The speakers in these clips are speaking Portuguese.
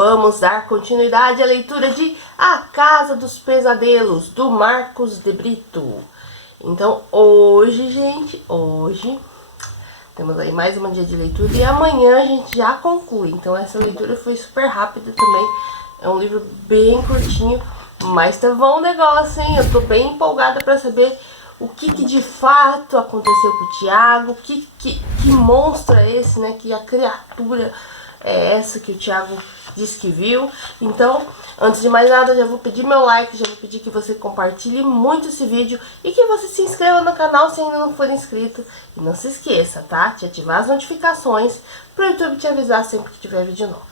vamos dar continuidade à leitura de A Casa dos Pesadelos, do Marcos de Brito. Então, hoje, gente, temos aí mais um dia de leitura e amanhã a gente já conclui. Então, essa leitura foi super rápida também. É um livro bem curtinho, mas tá bom o negócio, hein? Eu tô bem empolgada pra saber o que de fato aconteceu com o Tiago, que monstro é esse, né? Que a criatura é essa que o Tiago disse que viu. Então, antes de mais nada, já vou pedir meu like, já vou pedir que você compartilhe muito esse vídeo e que você se inscreva no canal se ainda não for inscrito. E não se esqueça, tá? De ativar as notificações para o YouTube te avisar sempre que tiver vídeo novo.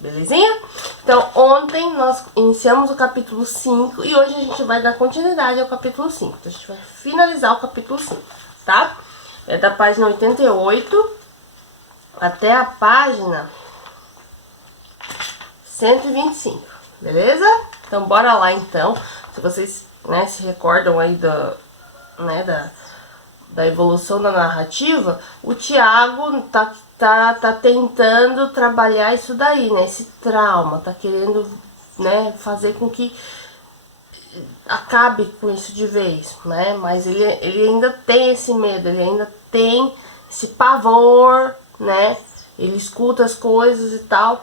Belezinha? Então, ontem nós iniciamos o capítulo 5 e hoje a gente vai dar continuidade ao capítulo 5. Então, a gente vai finalizar o capítulo 5, tá? É da página 88 até a página 125, beleza? Então, bora lá, então. Se vocês, né, se recordam aí da evolução da narrativa, o Tiago tá tentando trabalhar isso daí, né? Esse trauma, tá querendo, né, fazer com que acabe com isso de vez, né? Mas ele ainda tem esse medo, ele ainda tem esse pavor, né? Ele escuta as coisas e tal.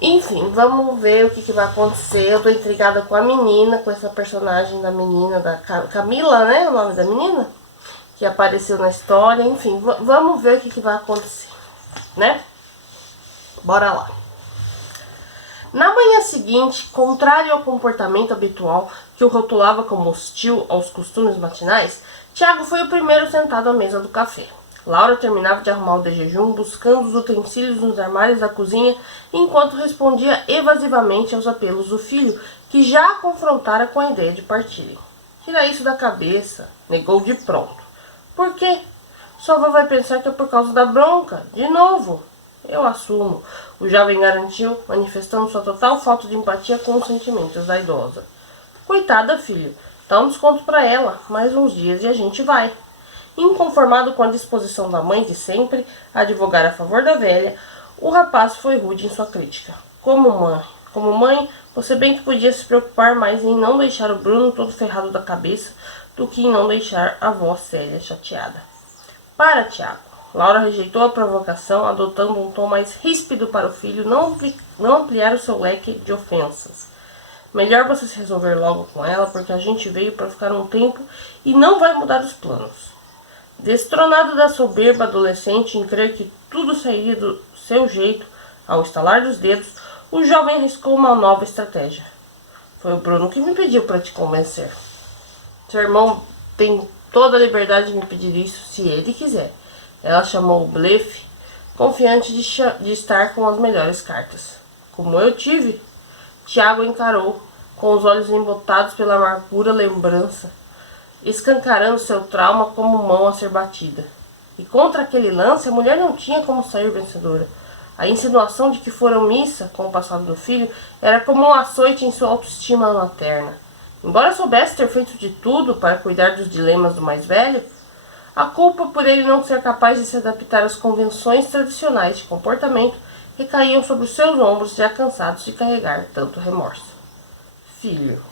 Enfim, vamos ver o que vai acontecer. Eu tô intrigada com a menina, com essa personagem da menina, da Camila, né? O nome da menina, que apareceu na história. Enfim, vamos ver o que vai acontecer, né? Bora lá. Na manhã seguinte, contrário ao comportamento habitual que o rotulava como hostil aos costumes matinais, Tiago foi o primeiro sentado à mesa do café. Laura terminava de arrumar o de jejum, buscando os utensílios nos armários da cozinha, enquanto respondia evasivamente aos apelos do filho, que já a confrontara com a ideia de partirem. Tira isso da cabeça, negou de pronto. Por quê? Sua avó vai pensar que é por causa da bronca, de novo. Eu assumo, o jovem garantiu, manifestando sua total falta de empatia com os sentimentos da idosa. Coitada, filho, dá um desconto pra ela, mais uns dias e a gente vai. Inconformado com a disposição da mãe de sempre a advogar a favor da velha, o rapaz foi rude em sua crítica. Como mãe, você bem que podia se preocupar mais em não deixar o Bruno todo ferrado da cabeça do que em não deixar a avó Célia chateada. Para, Tiago. Laura rejeitou a provocação, adotando um tom mais ríspido para o filho não ampliar o seu leque de ofensas. Melhor você se resolver logo com ela, porque a gente veio para ficar um tempo e não vai mudar os planos. Destronado da soberba adolescente em crer que tudo sairia do seu jeito ao estalar dos dedos, o jovem arriscou uma nova estratégia. Foi o Bruno que me pediu para te convencer. Seu irmão tem toda a liberdade de me pedir isso se ele quiser. Ela chamou o blefe, confiante de estar com as melhores cartas. Como eu tive, Tiago encarou, com os olhos embotados pela amargura lembrança, escancarando seu trauma como mão a ser batida. E contra aquele lance, a mulher não tinha como sair vencedora. A insinuação de que fora omissa com o passado do filho era como um açoite em sua autoestima materna. Embora soubesse ter feito de tudo para cuidar dos dilemas do mais velho, a culpa por ele não ser capaz de se adaptar às convenções tradicionais de comportamento recaíam sobre os seus ombros, já cansados de carregar tanto remorso. Filho.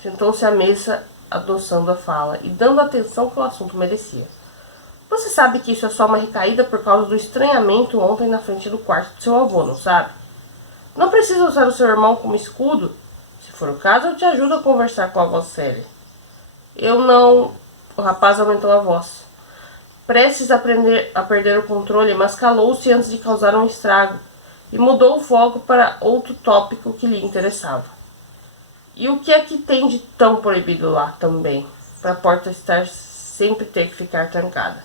Sentou-se à mesa, adoçando a fala e dando a atenção que o assunto merecia. Você sabe que isso é só uma recaída por causa do estranhamento ontem na frente do quarto do seu avô, não sabe? Não precisa usar o seu irmão como escudo. Se for o caso, eu te ajudo a conversar com a avó Célia. Eu não... O rapaz aumentou a voz. Prestes a perder o controle, mas calou-se antes de causar um estrago e mudou o foco para outro tópico que lhe interessava. E o que é que tem de tão proibido lá também, para a porta sempre ter que ficar trancada?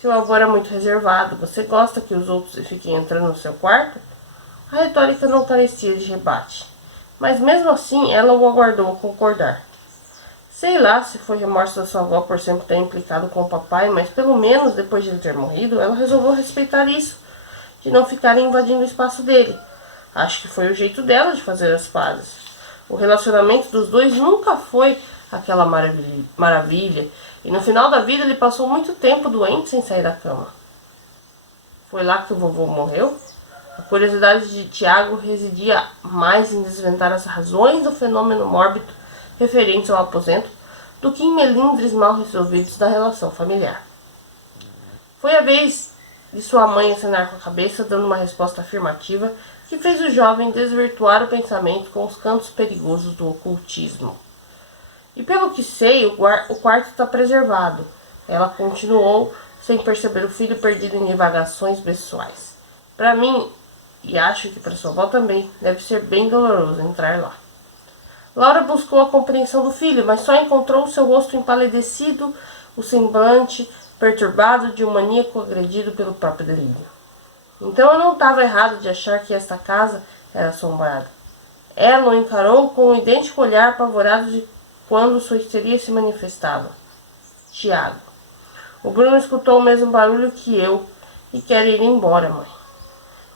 Seu avô era muito reservado. Você gosta que os outros fiquem entrando no seu quarto? A retórica não carecia de rebate. Mas mesmo assim, ela o aguardou a concordar. Sei lá se foi remorso da sua avó por sempre ter implicado com o papai, mas pelo menos depois de ele ter morrido, ela resolveu respeitar isso, de não ficarem invadindo o espaço dele. Acho que foi o jeito dela de fazer as pazes. O relacionamento dos dois nunca foi aquela maravilha, e no final da vida ele passou muito tempo doente sem sair da cama. Foi lá que o vovô morreu? A curiosidade de Tiago residia mais em desvendar as razões do fenômeno mórbido referentes ao aposento do que em melindres mal resolvidos da relação familiar. Foi a vez de sua mãe acenar com a cabeça, dando uma resposta afirmativa, que fez o jovem desvirtuar o pensamento com os cantos perigosos do ocultismo. E pelo que sei, o quarto está preservado. Ela continuou, sem perceber o filho perdido em divagações pessoais. Para mim, e acho que para sua avó também, deve ser bem doloroso entrar lá. Laura buscou a compreensão do filho, mas só encontrou seu rosto empalidecido, o semblante perturbado de um maníaco agredido pelo próprio delírio. Então eu não estava errado de achar que esta casa era assombrada. Ela o encarou com um idêntico olhar apavorado de quando sua histeria se manifestava. Tiago. O Bruno escutou o mesmo barulho que eu e quer ir embora, mãe.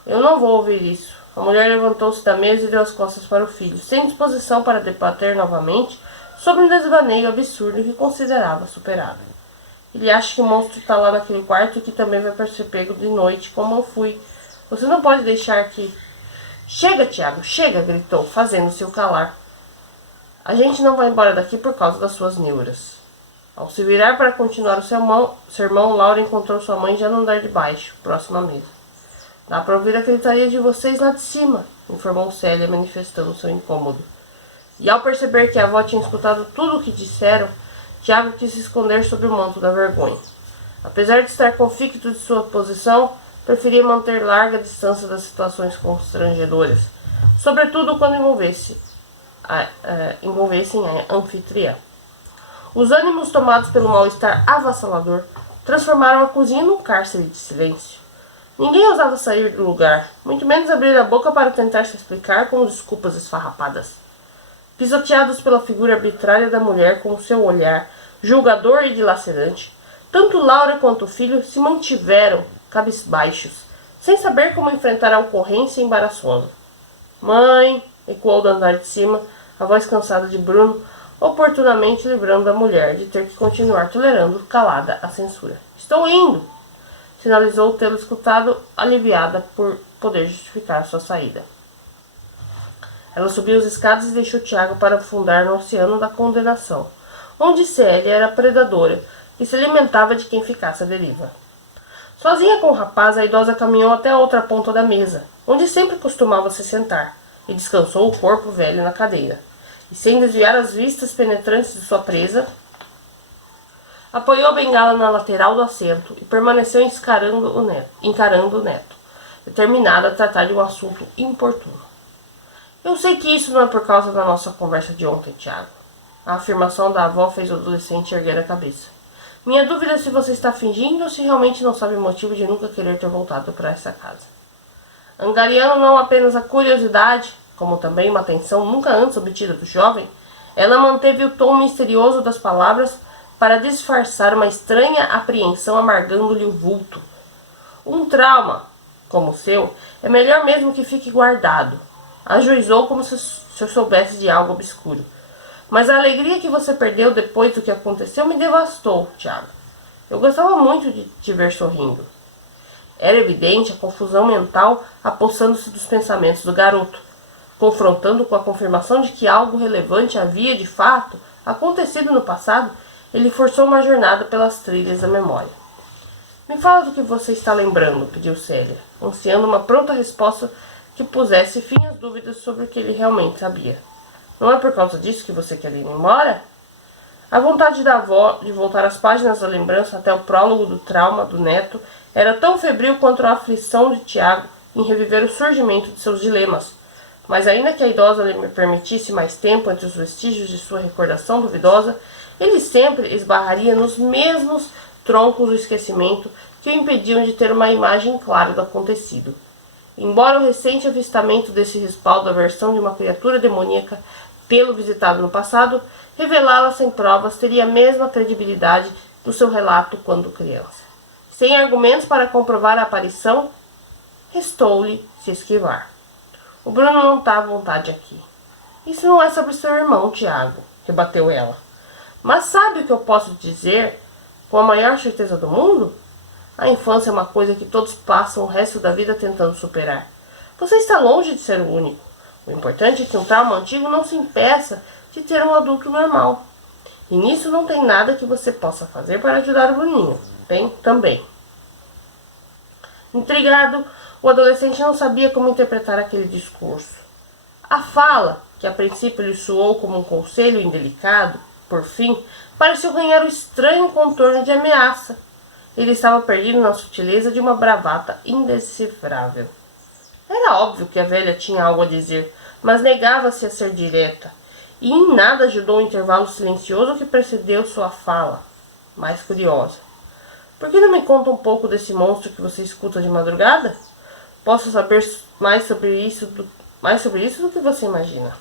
Eu não vou ouvir isso. A mulher levantou-se da mesa e deu as costas para o filho, sem disposição para debater novamente sobre um desvaneio absurdo que considerava superado. Ele acha que o monstro está lá naquele quarto e que também vai ser pego de noite, como eu fui. Você não pode deixar que... Chega, Tiago, chega, gritou, fazendo-se o calar. A gente não vai embora daqui por causa das suas neuras. Ao se virar para continuar o sermão, Laura encontrou sua mãe já no andar de baixo, próximo à mesa. Dá para ouvir a gritaria de vocês lá de cima, informou Célia, manifestando seu incômodo. E ao perceber que a avó tinha escutado tudo o que disseram, Tiago quis se esconder sob o manto da vergonha. Apesar de estar convicto de sua posição, preferia manter larga distância das situações constrangedoras, sobretudo quando envolvessem a anfitriã. Os ânimos tomados pelo mal-estar avassalador transformaram a cozinha num cárcere de silêncio. Ninguém ousava sair do lugar, muito menos abrir a boca para tentar se explicar com desculpas esfarrapadas. Pisoteados pela figura arbitrária da mulher com o seu olhar julgador e dilacerante, tanto Laura quanto o filho se mantiveram cabisbaixos, sem saber como enfrentar a ocorrência embaraçosa. Mãe, ecoou do andar de cima, a voz cansada de Bruno, oportunamente livrando a mulher de ter que continuar tolerando calada a censura. Estou indo, sinalizou tê-lo escutado, aliviada por poder justificar sua saída. Ela subiu as escadas e deixou Tiago para afundar no oceano da condenação, onde Célia era predadora e se alimentava de quem ficasse à deriva. Sozinha com o rapaz, a idosa caminhou até a outra ponta da mesa, onde sempre costumava se sentar, e descansou o corpo velho na cadeira. E sem desviar as vistas penetrantes de sua presa, apoiou a bengala na lateral do assento e permaneceu encarando o neto, determinada a tratar de um assunto importuno. Eu sei que isso não é por causa da nossa conversa de ontem, Tiago. A afirmação da avó fez o adolescente erguer a cabeça. Minha dúvida é se você está fingindo ou se realmente não sabe o motivo de nunca querer ter voltado para essa casa. Angariando não apenas a curiosidade, como também uma atenção nunca antes obtida do jovem, ela manteve o tom misterioso das palavras para disfarçar uma estranha apreensão, amargando-lhe o vulto. Um trauma, como o seu, é melhor mesmo que fique guardado. Ajuizou como se eu soubesse de algo obscuro. Mas a alegria que você perdeu depois do que aconteceu me devastou, Tiago. Eu gostava muito de te ver sorrindo. Era evidente a confusão mental apossando-se dos pensamentos do garoto, confrontando com a confirmação de que algo relevante havia, de fato, acontecido no passado. Ele forçou uma jornada pelas trilhas da memória. Me fala do que você está lembrando, pediu Célia, ansiando uma pronta resposta que pusesse fim às dúvidas sobre o que ele realmente sabia. Não é por causa disso que você quer ir embora? A vontade da avó de voltar às páginas da lembrança até o prólogo do trauma do neto era tão febril quanto a aflição de Tiago em reviver o surgimento de seus dilemas. Mas ainda que a idosa lhe permitisse mais tempo entre os vestígios de sua recordação duvidosa, ele sempre esbarraria nos mesmos troncos do esquecimento que o impediam de ter uma imagem clara do acontecido. Embora o recente avistamento desse respaldo à versão de uma criatura demoníaca pelo visitado no passado, revelá-la sem provas teria a mesma credibilidade do seu relato quando criança. Sem argumentos para comprovar a aparição, restou-lhe se esquivar. O Bruno não está à vontade aqui. Isso não é sobre seu irmão, Tiago, rebateu ela. Mas sabe o que eu posso dizer com a maior certeza do mundo? A infância é uma coisa que todos passam o resto da vida tentando superar. Você está longe de ser o único. O importante é que um trauma antigo não se impeça de ter um adulto normal. E nisso não tem nada que você possa fazer para ajudar o Bruninho. Bem, também. Intrigado, o adolescente não sabia como interpretar aquele discurso. A fala, que a princípio lhe soou como um conselho indelicado, por fim, pareceu ganhar o estranho contorno de ameaça. Ele estava perdido na sutileza de uma bravata indecifrável. Era óbvio que a velha tinha algo a dizer, mas negava-se a ser direta, e em nada ajudou o intervalo silencioso que precedeu sua fala, mais curiosa. Por que não me conta um pouco desse monstro que você escuta de madrugada? Posso saber mais sobre isso do que você imagina.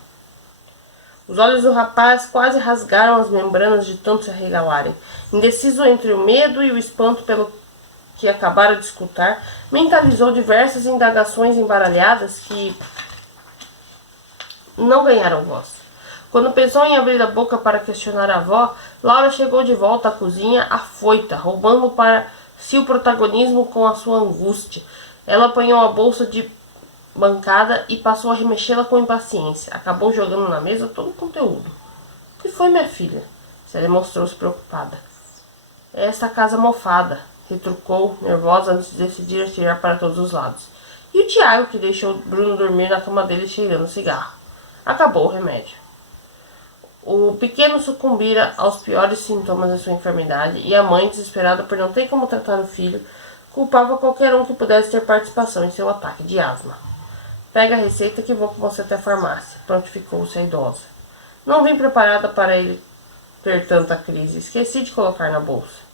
Os olhos do rapaz quase rasgaram as membranas de tanto se arregalarem. Indeciso entre o medo e o espanto pelo que acabara de escutar, mentalizou diversas indagações embaralhadas que não ganharam voz. Quando pensou em abrir a boca para questionar a avó, Laura chegou de volta à cozinha afoita, roubando para si o protagonismo com a sua angústia. Ela apanhou a bolsa de bancada e passou a remexê-la com impaciência. Acabou jogando na mesa todo o conteúdo. O que foi, minha filha? Célia mostrou-se preocupada. É esta casa mofada, retrucou, nervosa antes de decidir atirar para todos os lados. E o Tiago, que deixou Bruno dormir na cama dele cheirando cigarro. Acabou o remédio. O pequeno sucumbira aos piores sintomas da sua enfermidade e a mãe, desesperada por não ter como tratar o filho, culpava qualquer um que pudesse ter participação em seu ataque de asma. Pega a receita que vou com você até a farmácia, prontificou-se a idosa. Não vim preparada para ele ter tanta crise. Esqueci de colocar na bolsa.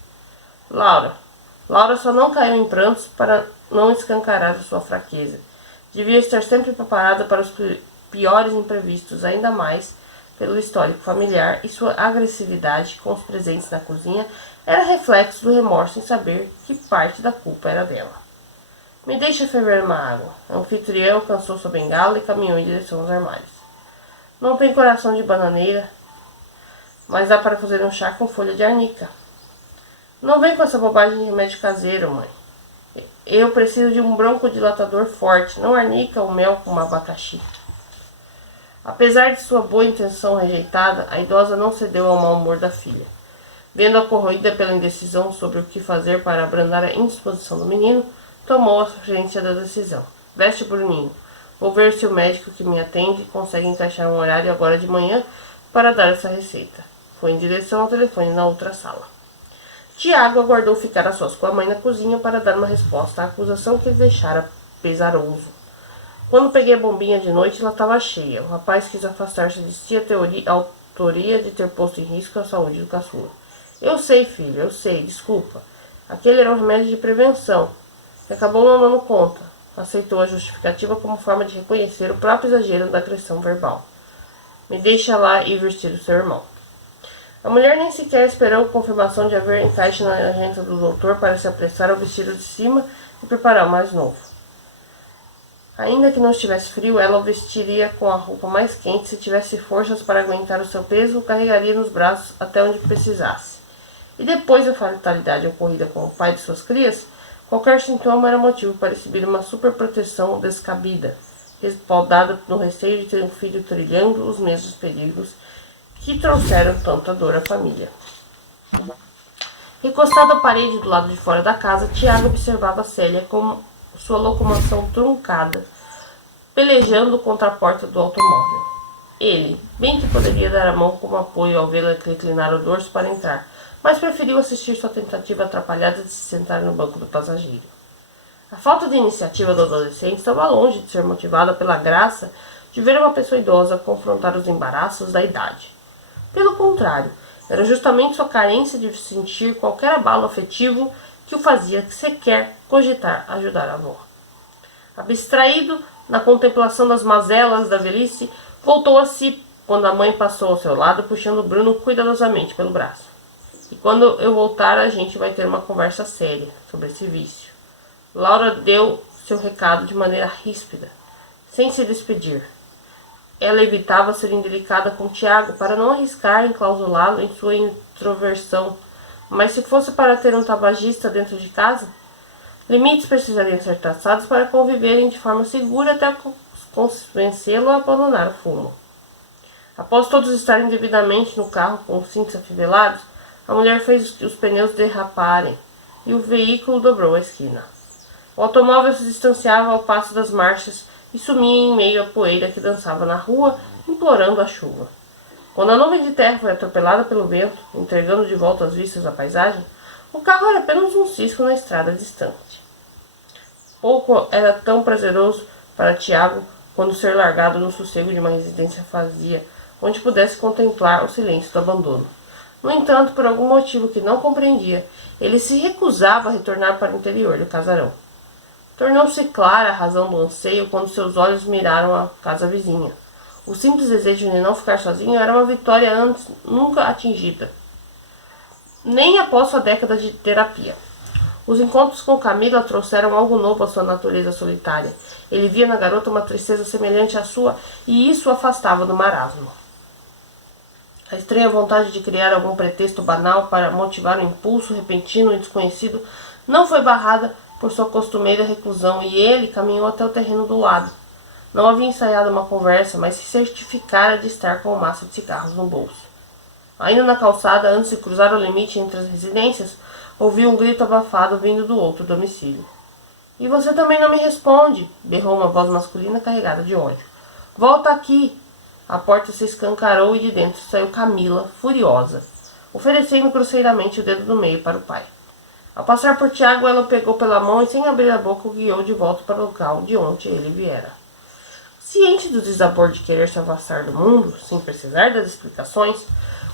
Laura só não caiu em prantos para não escancarar a sua fraqueza. Devia estar sempre preparada para os piores imprevistos, ainda mais pelo histórico familiar, e sua agressividade com os presentes na cozinha era reflexo do remorso em saber que parte da culpa era dela. Me deixa ferver uma água. O anfitrião alcançou sua bengala e caminhou em direção aos armários. Não tem coração de bananeira, mas dá para fazer um chá com folha de arnica. Não vem com essa bobagem de remédio caseiro, mãe. Eu preciso de um broncodilatador forte, não arnica ou mel com abacaxi. Apesar de sua boa intenção rejeitada, a idosa não cedeu ao mau humor da filha. Vendo-a corroída pela indecisão sobre o que fazer para abrandar a indisposição do menino, tomou a frente da decisão. Veste, Bruninho. Vou ver se o médico que me atende consegue encaixar um horário agora de manhã para dar essa receita. Foi em direção ao telefone na outra sala. Tiago aguardou ficar a sós com a mãe na cozinha para dar uma resposta à acusação que lhe deixara pesaroso. Quando peguei a bombinha de noite, ela estava cheia. O rapaz quis afastar-se de si a autoria de ter posto em risco a saúde do caçula. Eu sei, filho, eu sei, desculpa. Aquele era um remédio de prevenção, que acabou não dando conta. Aceitou a justificativa como forma de reconhecer o próprio exagero da agressão verbal. Me deixa lá ir vestir o seu irmão. A mulher nem sequer esperou confirmação de haver encaixe na agenda do doutor para se apressar ao vestido de cima e preparar o mais novo. Ainda que não estivesse frio, ela o vestiria com a roupa mais quente. Se tivesse forças para aguentar o seu peso, o carregaria nos braços até onde precisasse. E depois da fatalidade ocorrida com o pai de suas crias, qualquer sintoma era motivo para exibir uma superproteção descabida, respaldada no receio de ter um filho trilhando os mesmos perigos que trouxeram tanta dor à família. Recostado à parede do lado de fora da casa, Tiago observava Célia com sua locomoção truncada, pelejando contra a porta do automóvel. Ele, bem que poderia dar a mão como apoio ao vê-la reclinar o dorso para entrar, mas preferiu assistir sua tentativa atrapalhada de se sentar no banco do passageiro. A falta de iniciativa do adolescente estava longe de ser motivada pela graça de ver uma pessoa idosa confrontar os embaraços da idade. Pelo contrário, era justamente sua carência de sentir qualquer abalo afetivo que o fazia sequer cogitar ajudar a avó. Abstraído na contemplação das mazelas da velhice, voltou a si quando a mãe passou ao seu lado, puxando Bruno cuidadosamente pelo braço. E quando eu voltar, a gente vai ter uma conversa séria sobre esse vício. Laura deu seu recado de maneira ríspida, sem se despedir. Ela evitava ser indelicada com Tiago para não arriscar enclausulá-lo em sua introversão, mas se fosse para ter um tabagista dentro de casa, Limites precisariam ser traçados para conviverem de forma segura até convencê-lo a abandonar o fumo. Após todos estarem devidamente no carro com os cintos afivelados, a mulher fez os pneus derraparem e o veículo dobrou a esquina. O automóvel se distanciava ao passo das marchas e sumia em meio à poeira que dançava na rua, implorando a chuva. Quando a nuvem de terra foi atropelada pelo vento, entregando de volta as vistas à paisagem, o carro era apenas um cisco na estrada distante. Pouco era tão prazeroso para Tiago quando ser largado no sossego de uma residência vazia, onde pudesse contemplar o silêncio do abandono. No entanto, por algum motivo que não compreendia, ele se recusava a retornar para o interior do casarão. Tornou-se clara a razão do anseio quando seus olhos miraram a casa vizinha. O simples desejo de não ficar sozinho era uma vitória antes nunca atingida, nem após sua década de terapia. Os encontros com Camila trouxeram algo novo à sua natureza solitária. Ele via na garota uma tristeza semelhante à sua, e isso o afastava do marasmo. A estranha vontade de criar algum pretexto banal para motivar um impulso repentino e desconhecido não foi barrada por sua costumeira reclusão, e ele caminhou até o terreno do lado. Não havia ensaiado uma conversa, mas se certificara de estar com o maço de cigarros no bolso. Ainda na calçada, antes de cruzar o limite entre as residências, ouviu um grito abafado vindo do outro domicílio. — E você também não me responde! Berrou uma voz masculina carregada de ódio. — Volta aqui! A porta se escancarou e de dentro saiu Camila, furiosa, oferecendo grosseiramente o dedo do meio para o pai. Ao passar por Tiago, ela o pegou pela mão e, sem abrir a boca, o guiou de volta para o local de onde ele viera. Ciente do desabor de querer se afastar do mundo, sem precisar das explicações,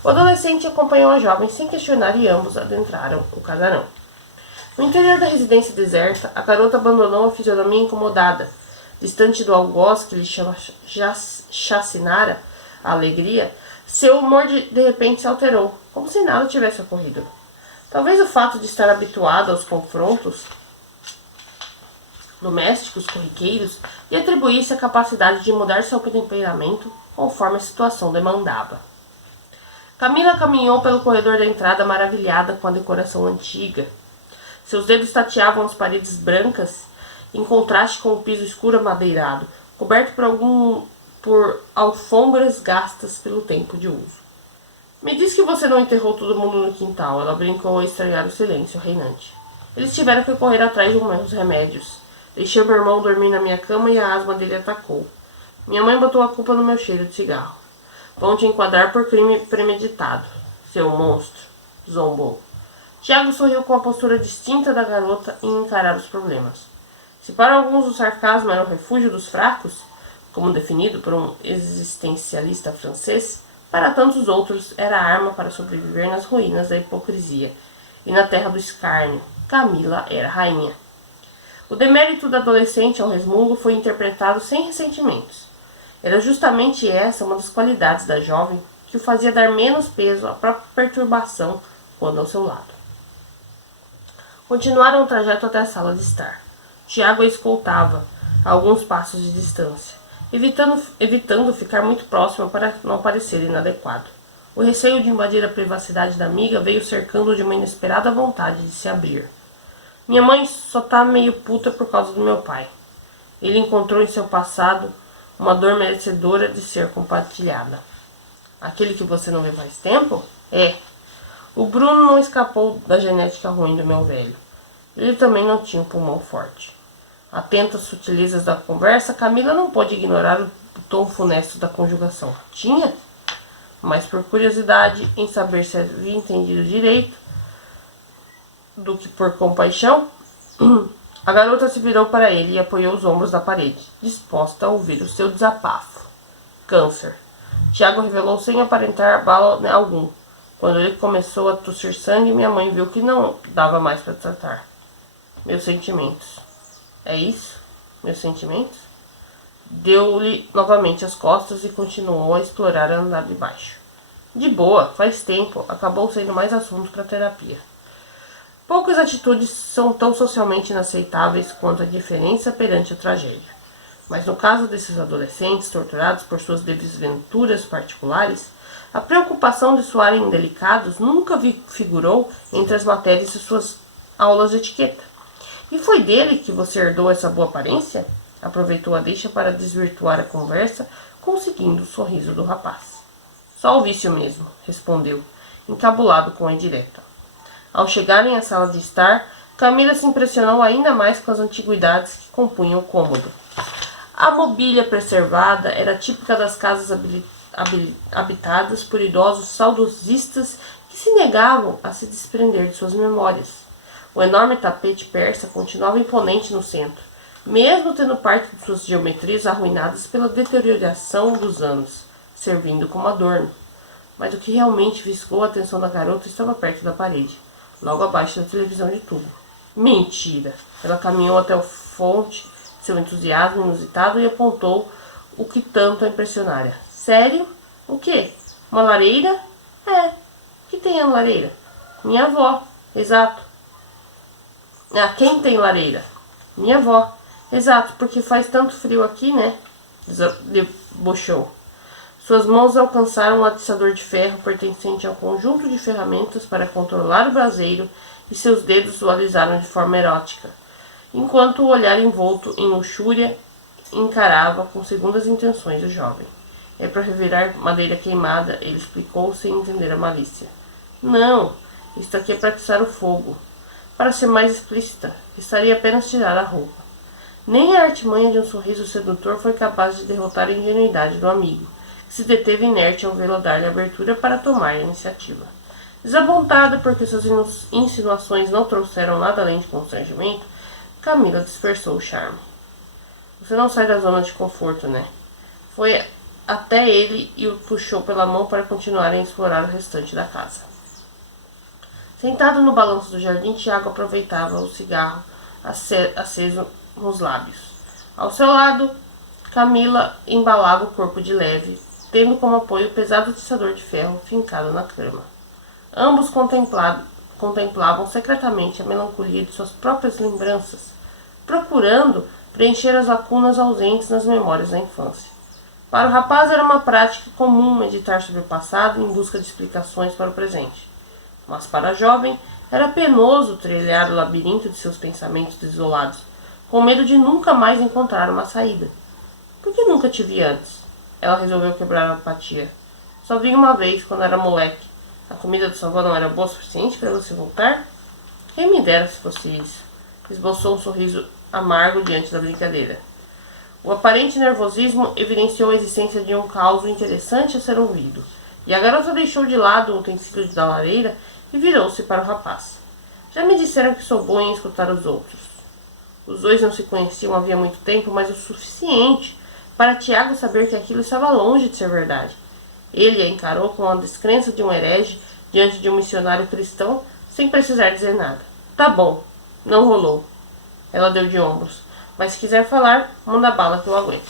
o adolescente acompanhou a jovem sem questionar e ambos adentraram o casarão. No interior da residência deserta, a garota abandonou a fisionomia incomodada. Distante do algoz que lhe chacinara a alegria, seu humor de repente se alterou, como se nada tivesse ocorrido. Talvez o fato de estar habituado aos confrontos domésticos corriqueiros lhe atribuísse a capacidade de mudar seu temperamento conforme a situação demandava. Camila caminhou pelo corredor da entrada maravilhada com a decoração antiga. Seus dedos tateavam as paredes brancas em contraste com o piso escuro amadeirado, coberto por alfombras gastas pelo tempo de uso. — Me diz que você não enterrou todo mundo no quintal. Ela brincou a estranhar o silêncio reinante. Eles tiveram que correr atrás de meus remédios. Deixei meu irmão dormir na minha cama e a asma dele atacou. Minha mãe botou a culpa no meu cheiro de cigarro. Vão te enquadrar por crime premeditado, seu monstro, zombou. Tiago sorriu com a postura distinta da garota em encarar os problemas. Se para alguns o sarcasmo era o refúgio dos fracos, como definido por um existencialista francês, para tantos outros era a arma para sobreviver nas ruínas da hipocrisia. E na terra do escárnio, Camila era rainha. O demérito da adolescente ao resmungo foi interpretado sem ressentimentos. Era justamente essa uma das qualidades da jovem que o fazia dar menos peso à própria perturbação quando ao seu lado. Continuaram o trajeto até a sala de estar. Tiago a escoltava, a alguns passos de distância, evitando ficar muito próxima para não parecer inadequado. O receio de invadir a privacidade da amiga veio cercando de uma inesperada vontade de se abrir. Minha mãe só tá meio puta por causa do meu pai. Ele encontrou em seu passado uma dor merecedora de ser compartilhada. Aquele que você não vê faz tempo? É. O Bruno não escapou da genética ruim do meu velho. Ele também não tinha um pulmão forte. Atenta às sutilezas da conversa, Camila não pôde ignorar o tom funesto da conjugação. Tinha? Mas por curiosidade em saber se havia entendido direito do que por compaixão, a garota se virou para ele e apoiou os ombros na parede, disposta a ouvir o seu desabafo. Câncer. Tiago revelou sem aparentar abalo algum. Quando ele começou a tossir sangue, minha mãe viu que não dava mais para tratar. Meus sentimentos. É isso? Meus sentimentos? Deu-lhe novamente as costas e continuou a explorar o andar de baixo. De boa, faz tempo, acabou sendo mais assunto para terapia. Poucas atitudes são tão socialmente inaceitáveis quanto a indiferença perante a tragédia. Mas no caso desses adolescentes torturados por suas desventuras particulares, a preocupação de soarem indelicados nunca figurou entre as matérias de suas aulas de etiqueta. E foi dele que você herdou essa boa aparência? Aproveitou a deixa para desvirtuar a conversa, conseguindo o sorriso do rapaz. Só o vício mesmo, respondeu, encabulado com a indireta. Ao chegarem à sala de estar, Camila se impressionou ainda mais com as antiguidades que compunham o cômodo. A mobília preservada era típica das casas habitadas por idosos saudosistas que se negavam a se desprender de suas memórias. O enorme tapete persa continuava imponente no centro, mesmo tendo parte de suas geometrias arruinadas pela deterioração dos anos, servindo como adorno. Mas o que realmente viscou a atenção da garota estava perto da parede, logo abaixo da televisão de tubo. Mentira! Ela caminhou até a fonte de seu entusiasmo inusitado e apontou o que tanto a impressionara. Sério? O quê? Uma lareira? É. O que tem a lareira? Minha avó. Exato. Ah, quem tem lareira? Minha avó. Exato, porque faz tanto frio aqui, né? Debochou. Suas mãos alcançaram um atiçador de ferro pertencente ao conjunto de ferramentas para controlar o braseiro e seus dedos o alisaram de forma erótica, enquanto o olhar envolto em luxúria encarava com segundas intenções o jovem. É para revirar madeira queimada, ele explicou sem entender a malícia. Não, isto aqui é para atiçar o fogo. Para ser mais explícita, estaria apenas tirar a roupa. Nem a artimanha de um sorriso sedutor foi capaz de derrotar a ingenuidade do amigo, que se deteve inerte ao vê-la dar-lhe abertura para tomar a iniciativa. Desapontada porque suas insinuações não trouxeram nada além de constrangimento, Camila dispersou o charme. Você não sai da zona de conforto, né? Foi até ele e o puxou pela mão para continuarem a explorar o restante da casa. Sentado no balanço do jardim, Tiago aproveitava o cigarro aceso nos lábios. Ao seu lado, Camila embalava o corpo de leve, tendo como apoio o pesado atiçador de ferro fincado na cama. Ambos contemplavam secretamente a melancolia de suas próprias lembranças, procurando preencher as lacunas ausentes nas memórias da infância. Para o rapaz era uma prática comum meditar sobre o passado em busca de explicações para o presente. Mas para a jovem era penoso trilhar o labirinto de seus pensamentos desolados, com medo de nunca mais encontrar uma saída. Por que nunca te vi antes? Ela resolveu quebrar a apatia. Só vi uma vez, quando era moleque. A comida da sua avó não era boa o suficiente para você voltar? Quem me dera se fosse isso. Esboçou um sorriso amargo diante da brincadeira. O aparente nervosismo evidenciou a existência de um caos interessante a ser ouvido, e a garota deixou de lado o utensílio da lareira e virou-se para o rapaz. Já me disseram que sou boa em escutar os outros. Os dois não se conheciam havia muito tempo, mas o suficiente para Tiago saber que aquilo estava longe de ser verdade. Ele a encarou com a descrença de um herege diante de um missionário cristão, sem precisar dizer nada. Tá bom, não rolou. Ela deu de ombros. Mas se quiser falar, manda bala que eu aguento.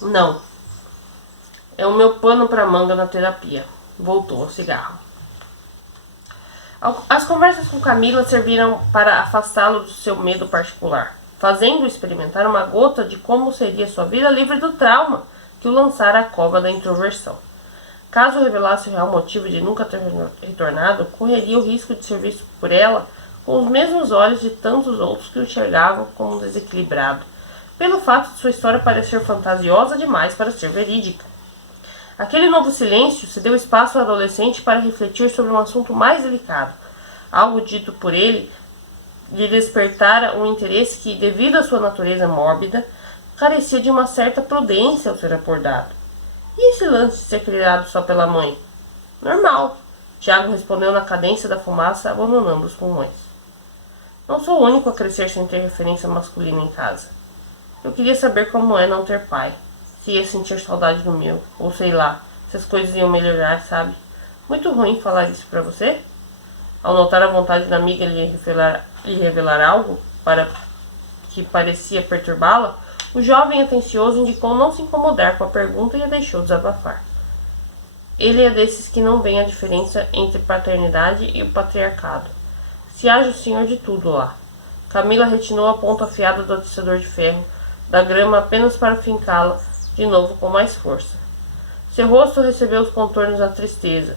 Não. É o meu pano para manga na terapia. Voltou ao cigarro. As conversas com Camila serviram para afastá-lo do seu medo particular, fazendo-o experimentar uma gota de como seria sua vida livre do trauma que o lançara à cova da introversão. Caso revelasse o real motivo de nunca ter retornado, correria o risco de ser visto por ela com os mesmos olhos de tantos outros que o enxergavam como um desequilibrado, pelo fato de sua história parecer fantasiosa demais para ser verídica. Aquele novo silêncio se deu espaço ao adolescente para refletir sobre um assunto mais delicado. Algo dito por ele lhe despertara um interesse que, devido à sua natureza mórbida, carecia de uma certa prudência ao ser abordado. E esse lance de ser criado só pela mãe? Normal. Tiago respondeu na cadência da fumaça, abandonando os pulmões. Não sou o único a crescer sem ter referência masculina em casa. Eu queria saber como é não ter pai. Se ia sentir saudade do meu, ou sei lá, se as coisas iam melhorar, sabe? Muito ruim falar isso pra você? Ao notar a vontade da amiga lhe revelar algo que parecia perturbá-la, o jovem atencioso indicou não se incomodar com a pergunta e a deixou desabafar. Ele é desses que não vê a diferença entre paternidade e o patriarcado. Se acha o senhor de tudo lá. Camila retinou a ponta afiada do atiçador de ferro da grama apenas para fincá-la de novo com mais força. Seu rosto recebeu os contornos da tristeza,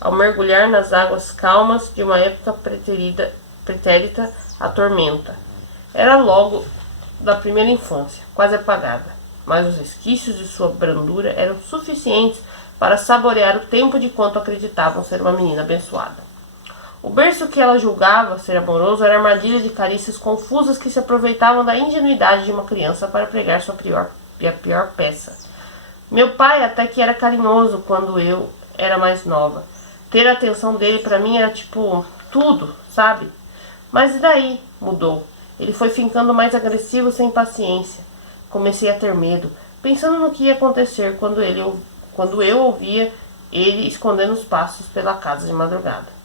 ao mergulhar nas águas calmas de uma época preterida pretérita a tormenta. Era logo da primeira infância, quase apagada, mas os resquícios de sua brandura eram suficientes para saborear o tempo de quanto acreditavam ser uma menina abençoada. O berço que ela julgava ser amoroso era armadilha de carícias confusas que se aproveitavam da ingenuidade de uma criança para pregar sua pior peça. Meu pai até que era carinhoso quando eu era mais nova. Ter a atenção dele para mim era tipo tudo, sabe? Mas e daí? Mudou. Ele foi ficando mais agressivo sem paciência. Comecei a ter medo, pensando no que ia acontecer quando eu ouvia ele escondendo os passos pela casa de madrugada.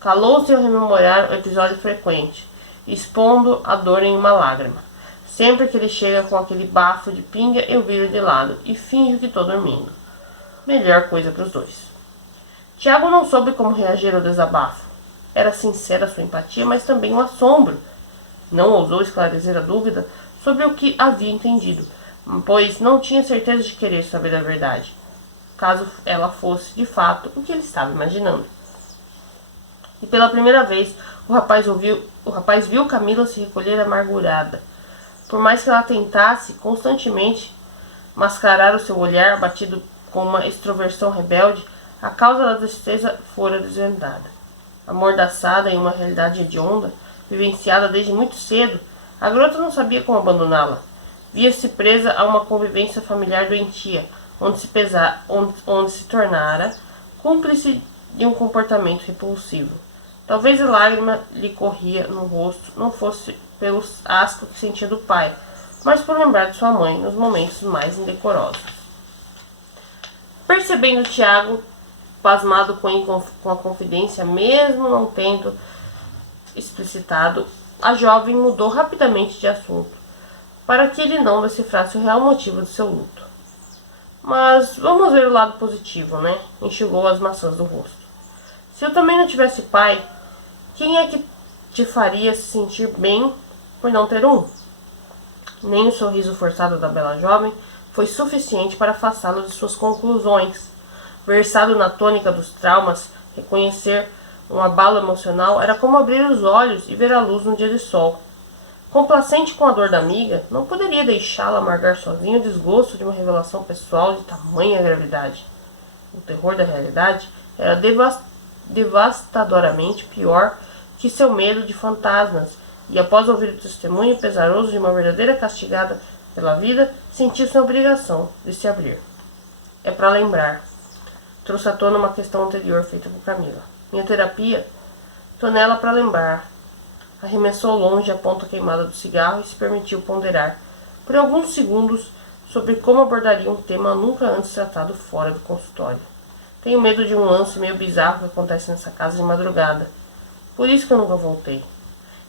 Calou-se ao rememorar o episódio frequente, expondo a dor em uma lágrima. Sempre que ele chega com aquele bafo de pinga, eu viro de lado e finjo que estou dormindo. Melhor coisa para os dois. Tiago não soube como reagir ao desabafo. Era sincera sua empatia, mas também um assombro. Não ousou esclarecer a dúvida sobre o que havia entendido, pois não tinha certeza de querer saber a verdade, caso ela fosse, de fato, o que ele estava imaginando. E pela primeira vez, o rapaz viu Camila se recolher amargurada. Por mais que ela tentasse constantemente mascarar o seu olhar abatido com uma extroversão rebelde, a causa da tristeza fora desvendada. Amordaçada em uma realidade hedionda, vivenciada desde muito cedo, a garota não sabia como abandoná-la. Via-se presa a uma convivência familiar doentia, onde se tornara cúmplice de um comportamento repulsivo. Talvez a lágrima lhe corria no rosto não fosse pelo asco que sentia do pai, mas por lembrar de sua mãe nos momentos mais indecorosos. Percebendo Tiago, pasmado com a confidência, mesmo não tendo explicitado, a jovem mudou rapidamente de assunto, para que ele não decifrasse o real motivo de seu luto. Mas vamos ver o lado positivo, né? Enxugou as maçãs do rosto. Se eu também não tivesse pai, quem é que te faria se sentir bem por não ter um? Nem o sorriso forçado da bela jovem foi suficiente para afastá-lo de suas conclusões. Versado na tônica dos traumas, reconhecer um abalo emocional era como abrir os olhos e ver a luz num dia de sol. Complacente com a dor da amiga, não poderia deixá-la amargar sozinho o desgosto de uma revelação pessoal de tamanha gravidade. O terror da realidade era devastadoramente pior que seu medo de fantasmas, e após ouvir o testemunho pesaroso de uma verdadeira castigada pela vida, sentiu-se na obrigação de se abrir. É para lembrar. Trouxe à tona uma questão anterior feita por Camila. Minha terapia? Tô nela para lembrar. Arremessou longe a ponta queimada do cigarro e se permitiu ponderar, por alguns segundos, sobre como abordaria um tema nunca antes tratado fora do consultório. Tenho medo de um lance meio bizarro que acontece nessa casa de madrugada. Por isso que eu nunca voltei.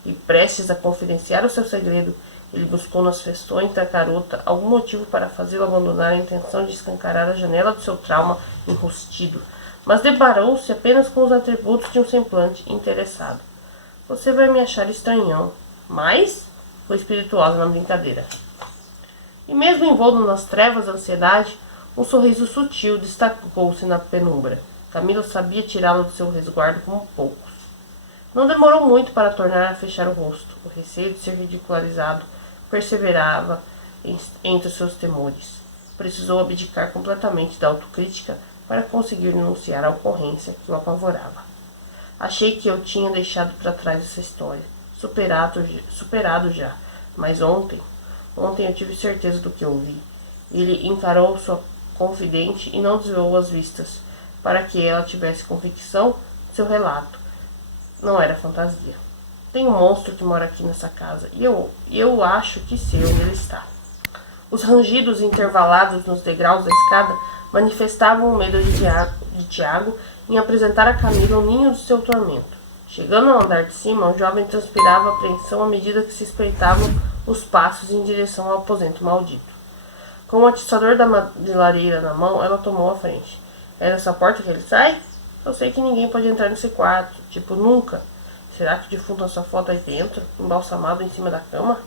E prestes a confidenciar o seu segredo, ele buscou nas festões da garota algum motivo para fazê-lo abandonar a intenção de escancarar a janela do seu trauma enrustido, mas deparou-se apenas com os atributos de um semblante interessado. Você vai me achar estranhão, mas foi espirituosa na brincadeira. E mesmo envolto nas trevas da ansiedade, um sorriso sutil destacou-se na penumbra. Camila sabia tirá-lo do seu resguardo como poucos. Não demorou muito para tornar a fechar o rosto. O receio de ser ridicularizado perseverava entre os seus temores. Precisou abdicar completamente da autocrítica para conseguir denunciar a ocorrência que o apavorava. Achei que eu tinha deixado para trás essa história, superado já, mas ontem eu tive certeza do que ouvi. Ele encarou sua confidente e não desviou as vistas, para que ela tivesse convicção de seu relato. Não era fantasia. Tem um monstro que mora aqui nessa casa, e eu acho que sei onde ele está. Os rangidos intervalados nos degraus da escada manifestavam o medo de Tiago em apresentar a Camila o ninho do seu tormento. Chegando ao andar de cima, o jovem transpirava apreensão à medida que se espreitavam os passos em direção ao aposento maldito. Com o atiçador de lareira na mão, ela tomou a frente. É nessa porta que ele sai? Eu sei que ninguém pode entrar nesse quarto. Tipo, nunca. Será que o defunto sua foto aí dentro, embalsamado em cima da cama?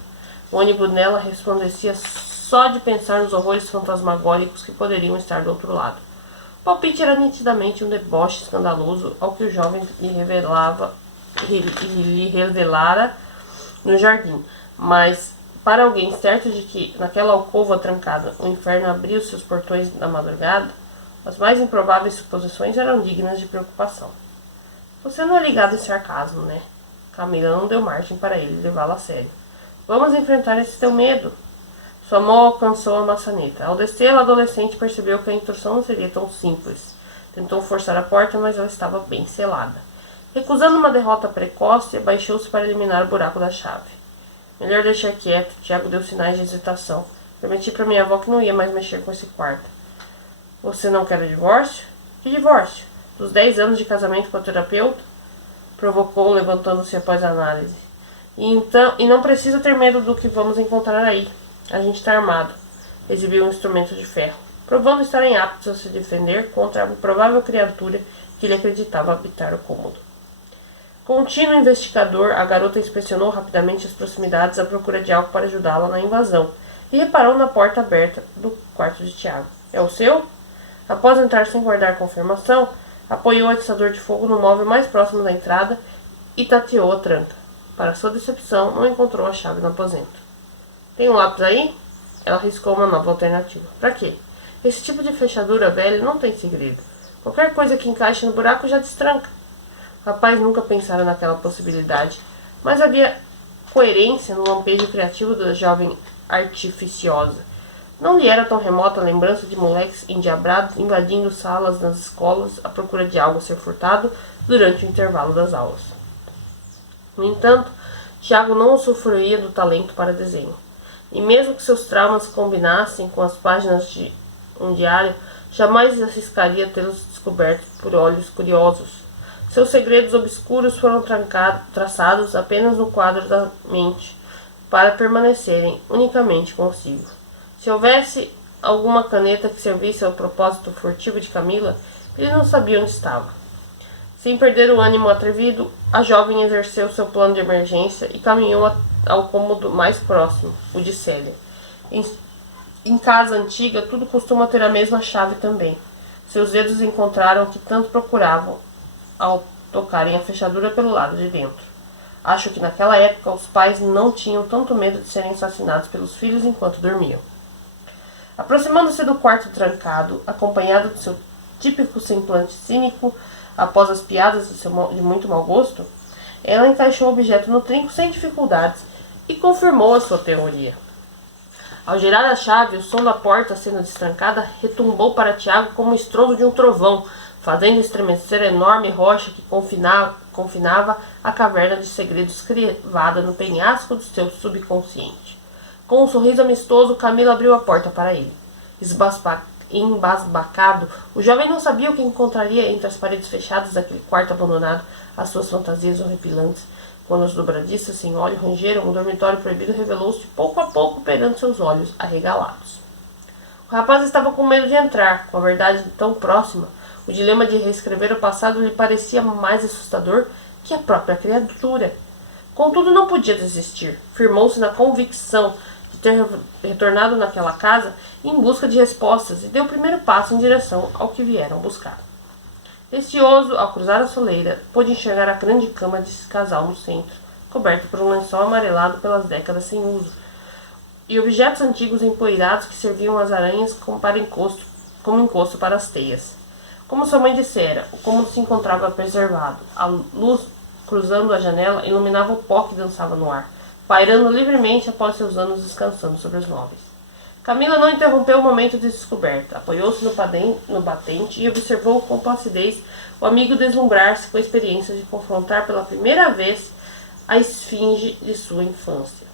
O ônibus nela resplandecia só de pensar nos horrores fantasmagóricos que poderiam estar do outro lado. O palpite era nitidamente um deboche escandaloso ao que o jovem lhe revelava lhe revelara no jardim. Mas para alguém certo de que naquela alcova trancada o inferno abriu seus portões na madrugada, as mais improváveis suposições eram dignas de preocupação. Você não é ligado em sarcasmo, né? Camila não deu margem para ele levá-la a sério. Vamos enfrentar esse teu medo. Sua mão alcançou a maçaneta. Ao descer, o adolescente percebeu que a instrução não seria tão simples. Tentou forçar a porta, mas ela estava bem selada. Recusando uma derrota precoce, abaixou-se para eliminar o buraco da chave. Melhor deixar quieto. Tiago deu sinais de hesitação. Prometi para minha avó que não ia mais mexer com esse quarto. Você não quer o divórcio? Que divórcio? Dos 10 anos de casamento com a terapeuta? Provocou, levantando-se após a análise. E não precisa ter medo do que vamos encontrar aí. A gente está armado. Exibiu um instrumento de ferro, provando estarem aptos a se defender contra a improvável criatura que ele acreditava habitar o cômodo. Contínuo investigador, a garota inspecionou rapidamente as proximidades à procura de algo para ajudá-la na invasão e reparou na porta aberta do quarto de Tiago. É o seu? Após entrar sem guardar confirmação, apoiou o atiçador de fogo no móvel mais próximo da entrada e tateou a tranca. Para sua decepção, não encontrou a chave no aposento. Tem um lápis aí? Ela riscou uma nova alternativa. Para quê? Esse tipo de fechadura velha não tem segredo. Qualquer coisa que encaixe no buraco já destranca. O rapaz nunca pensara naquela possibilidade, mas havia coerência no lampejo criativo da jovem artificiosa. Não lhe era tão remota a lembrança de moleques endiabrados invadindo salas nas escolas à procura de algo a ser furtado durante o intervalo das aulas. No entanto, Tiago não usufruía do talento para desenho. E mesmo que seus traumas combinassem com as páginas de um diário, jamais arriscaria tê-los descobertos por olhos curiosos. Seus segredos obscuros foram traçados apenas no quadro da mente, para permanecerem unicamente consigo. Se houvesse alguma caneta que servisse ao propósito furtivo de Camila, ele não sabia onde estava. Sem perder o ânimo atrevido, a jovem exerceu seu plano de emergência e caminhou ao cômodo mais próximo, o de Célia. Em casa antiga, tudo costuma ter a mesma chave também. Seus dedos encontraram o que tanto procuravam ao tocarem a fechadura pelo lado de dentro. Acho que naquela época os pais não tinham tanto medo de serem assassinados pelos filhos enquanto dormiam. Aproximando-se do quarto trancado, acompanhado de seu típico semblante cínico, após as piadas de muito mau gosto, ela encaixou o objeto no trinco sem dificuldades e confirmou a sua teoria. Ao girar a chave, o som da porta sendo destrancada retumbou para Tiago como o estrondo de um trovão, fazendo estremecer a enorme rocha que confinava a caverna de segredos crivada no penhasco do seu subconsciente. Com um sorriso amistoso, Camila abriu a porta para ele. Embasbacado, o jovem não sabia o que encontraria entre as paredes fechadas daquele quarto abandonado, as suas fantasias horripilantes. Quando as dobradiças sem óleo rangeram, o dormitório proibido revelou-se pouco a pouco perante seus olhos arregalados. O rapaz estava com medo de entrar, com a verdade tão próxima. O dilema de reescrever o passado lhe parecia mais assustador que a própria criatura. Contudo, não podia desistir. Firmou-se na convicção de ter retornado naquela casa em busca de respostas e deu o primeiro passo em direção ao que vieram buscar. Receoso, ao cruzar a soleira, pôde enxergar a grande cama desse casal no centro, coberta por um lençol amarelado pelas décadas sem uso, e objetos antigos empoeirados que serviam às aranhas como encosto para as teias. Como sua mãe dissera, o cômodo se encontrava preservado. A luz cruzando a janela iluminava o pó que dançava no ar, pairando livremente após seus anos descansando sobre os móveis. Camila não interrompeu o momento de descoberta. Apoiou-se no batente e observou com placidez o amigo deslumbrar-se com a experiência de confrontar pela primeira vez a esfinge de sua infância.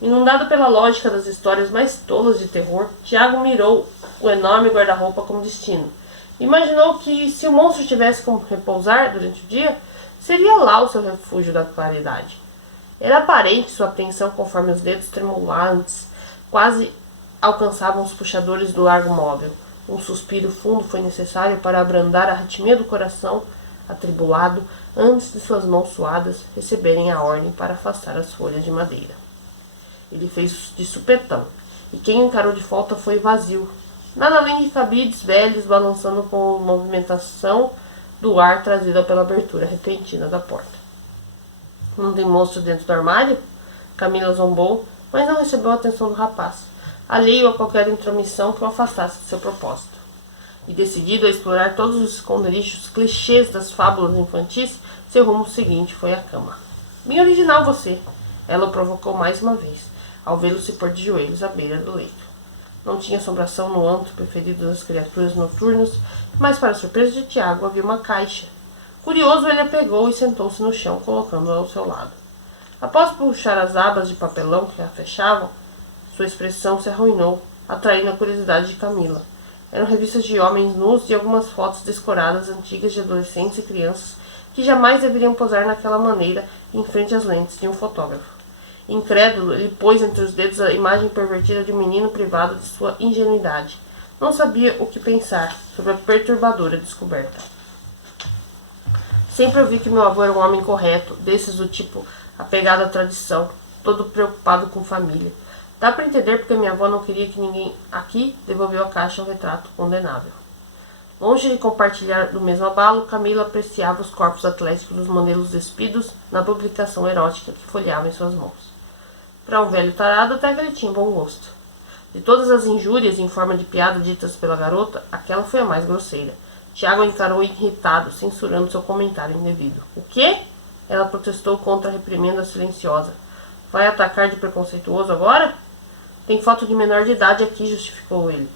Inundado pela lógica das histórias mais tolas de terror, Tiago mirou o enorme guarda-roupa como destino. Imaginou que, se o monstro tivesse como repousar durante o dia, seria lá o seu refúgio da claridade. Era aparente sua apreensão conforme os dedos tremulantes quase alcançavam os puxadores do largo móvel. Um suspiro fundo foi necessário para abrandar a arritmia do coração atribulado antes de suas mãos suadas receberem a ordem para afastar as folhas de madeira. Ele fez de supetão, e quem encarou de volta foi vazio. Nada além de cabides velhos balançando com a movimentação do ar trazida pela abertura repentina da porta. Não tem monstro dentro do armário? Camila zombou, mas não recebeu a atenção do rapaz, alheio a qualquer intromissão que o afastasse de seu propósito. E decidido a explorar todos os esconderijos clichês das fábulas infantis, seu rumo seguinte foi a cama. Bem original você, ela o provocou mais uma vez, ao vê-lo se pôr de joelhos à beira do leito. Não tinha assombração no âmbito preferido das criaturas noturnas, mas para surpresa de Tiago havia uma caixa. Curioso, ele a pegou e sentou-se no chão, colocando-a ao seu lado. Após puxar as abas de papelão que a fechavam, sua expressão se arruinou, atraindo a curiosidade de Camila. Eram revistas de homens nus e algumas fotos descoradas antigas de adolescentes e crianças que jamais deveriam posar naquela maneira em frente às lentes de um fotógrafo. Incrédulo, ele pôs entre os dedos a imagem pervertida de um menino privado de sua ingenuidade. Não sabia o que pensar sobre a perturbadora descoberta. Sempre ouvi que meu avô era um homem correto, desses do tipo apegado à tradição, todo preocupado com família. Dá para entender porque minha avó não queria que ninguém aqui devolveu a caixa ao retrato condenável. Longe de compartilhar do mesmo abalo, Camila apreciava os corpos atléticos dos modelos despidos na publicação erótica que folheava em suas mãos. Para um velho tarado, até que ele tinha bom gosto. De todas as injúrias em forma de piada ditas pela garota, aquela foi a mais grosseira. Tiago a encarou irritado, censurando seu comentário indevido. O quê? Ela protestou contra a reprimenda silenciosa. Vai atacar de preconceituoso agora? Tem foto de menor de idade aqui, justificou ele.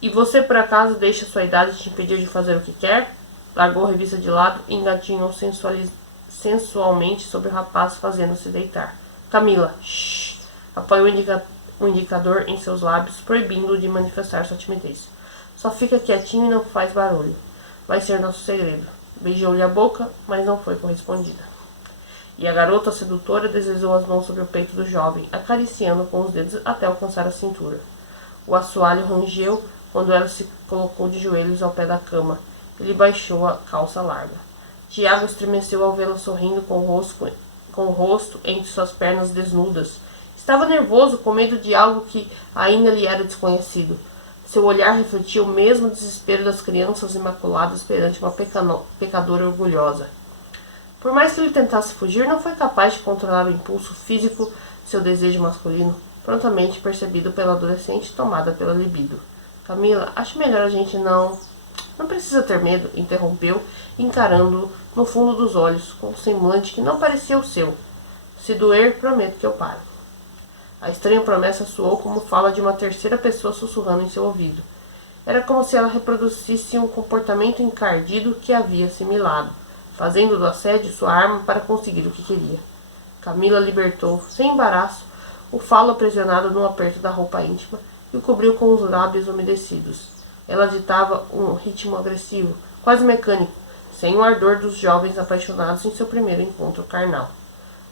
E você por acaso deixa sua idade te impedir de fazer o que quer? Largou a revista de lado e engatinhou sensualmente sobre o rapaz, fazendo-se deitar. Camila, shh! Apoiou o indicador em seus lábios, proibindo-o de manifestar sua timidez. Só fica quietinho e não faz barulho. Vai ser nosso segredo. Beijou-lhe a boca, mas não foi correspondida. E a garota sedutora deslizou as mãos sobre o peito do jovem, acariciando com os dedos até alcançar a cintura. O assoalho rangeu quando ela se colocou de joelhos ao pé da cama. Ele baixou a calça larga. Tiago estremeceu ao vê-la sorrindo com o rosto entre suas pernas desnudas. Estava nervoso, com medo de algo que ainda lhe era desconhecido. Seu olhar refletia o mesmo desespero das crianças imaculadas perante uma pecadora orgulhosa. Por mais que ele tentasse fugir, não foi capaz de controlar o impulso físico, seu desejo masculino, prontamente percebido pela adolescente tomada pela libido. Camila, acho melhor a gente não... Não precisa ter medo, interrompeu, encarando-o no fundo dos olhos, com um semblante que não parecia o seu. Se doer, prometo que eu paro. A estranha promessa soou como fala de uma terceira pessoa sussurrando em seu ouvido. Era como se ela reproduzisse um comportamento encardido que havia assimilado, fazendo do assédio sua arma para conseguir o que queria. Camila libertou, sem embaraço, o falo aprisionado no aperto da roupa íntima e o cobriu com os lábios umedecidos. Ela ditava um ritmo agressivo, quase mecânico, sem o ardor dos jovens apaixonados em seu primeiro encontro carnal.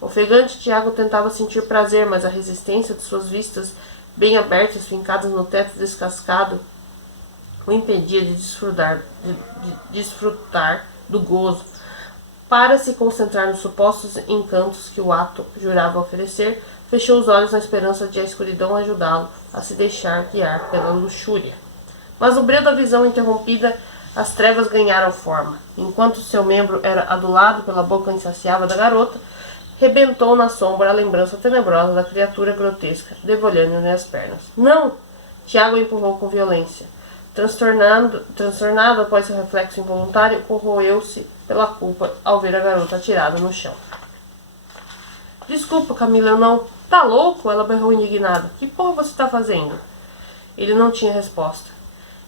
Ofegante, Tiago tentava sentir prazer, mas a resistência de suas vistas bem abertas, fincadas no teto descascado, o impedia de desfrutar do gozo. Para se concentrar nos supostos encantos que o ato jurava oferecer, fechou os olhos na esperança de a escuridão ajudá-lo a se deixar guiar pela luxúria. Mas no breu da visão interrompida, as trevas ganharam forma. Enquanto seu membro era adulado pela boca insaciável da garota, rebentou na sombra a lembrança tenebrosa da criatura grotesca, devolvendo-lhe as pernas. Não! Tiago empurrou com violência. Transtornado após seu reflexo involuntário, corroeu-se pela culpa ao ver a garota atirada no chão. Desculpa, Camila, eu não... Tá louco? Ela berrou indignada. Que porra você tá fazendo? Ele não tinha resposta.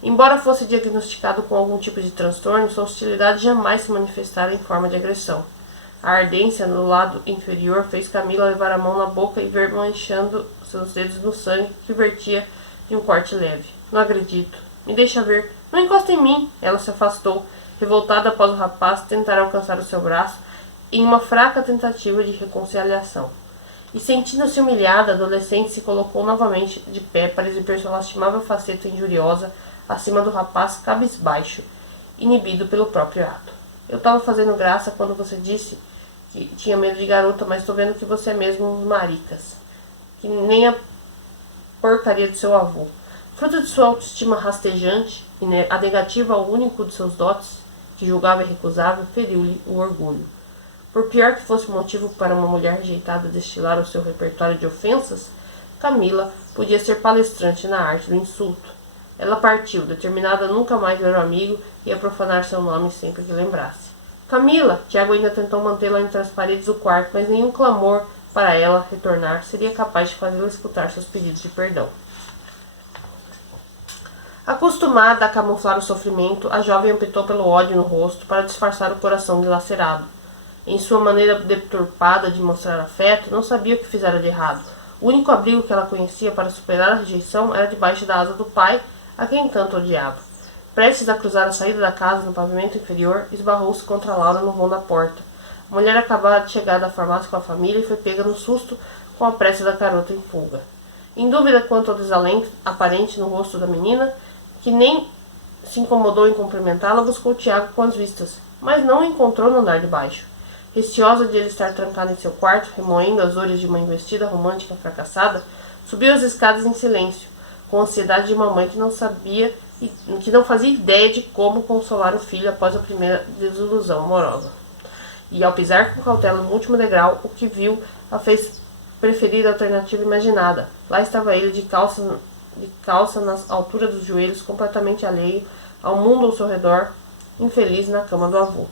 Embora fosse diagnosticado com algum tipo de transtorno, sua hostilidade jamais se manifestara em forma de agressão. A ardência no lado inferior fez Camila levar a mão na boca e ver manchando seus dedos no sangue que vertia de um corte leve. Não acredito. Me deixa ver. Não encosta em mim. Ela se afastou, revoltada após o rapaz tentar alcançar o seu braço em uma fraca tentativa de reconciliação. E sentindo-se humilhada, a adolescente se colocou novamente de pé para exibir sua lastimável faceta injuriosa acima do rapaz cabisbaixo, inibido pelo próprio ato. Eu estava fazendo graça quando você disse que tinha medo de garota, mas estou vendo que você é mesmo um maricas. Que nem a porcaria do seu avô. Fruto de sua autoestima rastejante, a negativa ao único de seus dotes, que julgava irrecusável, feriu-lhe o orgulho. Por pior que fosse o motivo para uma mulher rejeitada destilar o seu repertório de ofensas, Camila podia ser palestrante na arte do insulto. Ela partiu, determinada a nunca mais ver o amigo e a profanar seu nome sempre que lembrasse. Camila! Tiago ainda tentou mantê-la entre as paredes do quarto, mas nenhum clamor para ela retornar seria capaz de fazê-la escutar seus pedidos de perdão. Acostumada a camuflar o sofrimento, a jovem optou pelo ódio no rosto para disfarçar o coração dilacerado. Em sua maneira deturpada de mostrar afeto, não sabia o que fizera de errado. O único abrigo que ela conhecia para superar a rejeição era debaixo da asa do pai, a quem tanto odiava. Prestes a cruzar a saída da casa no pavimento inferior, esbarrou-se contra Laura no vão da porta. A mulher acabara de chegar da farmácia com a família e foi pega no susto com a pressa da garota em fuga. Em dúvida quanto ao desalento aparente no rosto da menina, que nem se incomodou em cumprimentá-la, buscou Tiago com as vistas, mas não o encontrou no andar de baixo. Receosa de ele estar trancado em seu quarto, remoendo as dores de uma investida romântica fracassada, subiu as escadas em silêncio, com a ansiedade de uma mãe que não fazia ideia de como consolar o filho após a primeira desilusão amorosa. E ao pisar com cautela no último degrau, o que viu a fez preferir a alternativa imaginada. Lá estava ele de calça nas alturas dos joelhos, completamente alheio ao mundo ao seu redor, infeliz na cama do avô.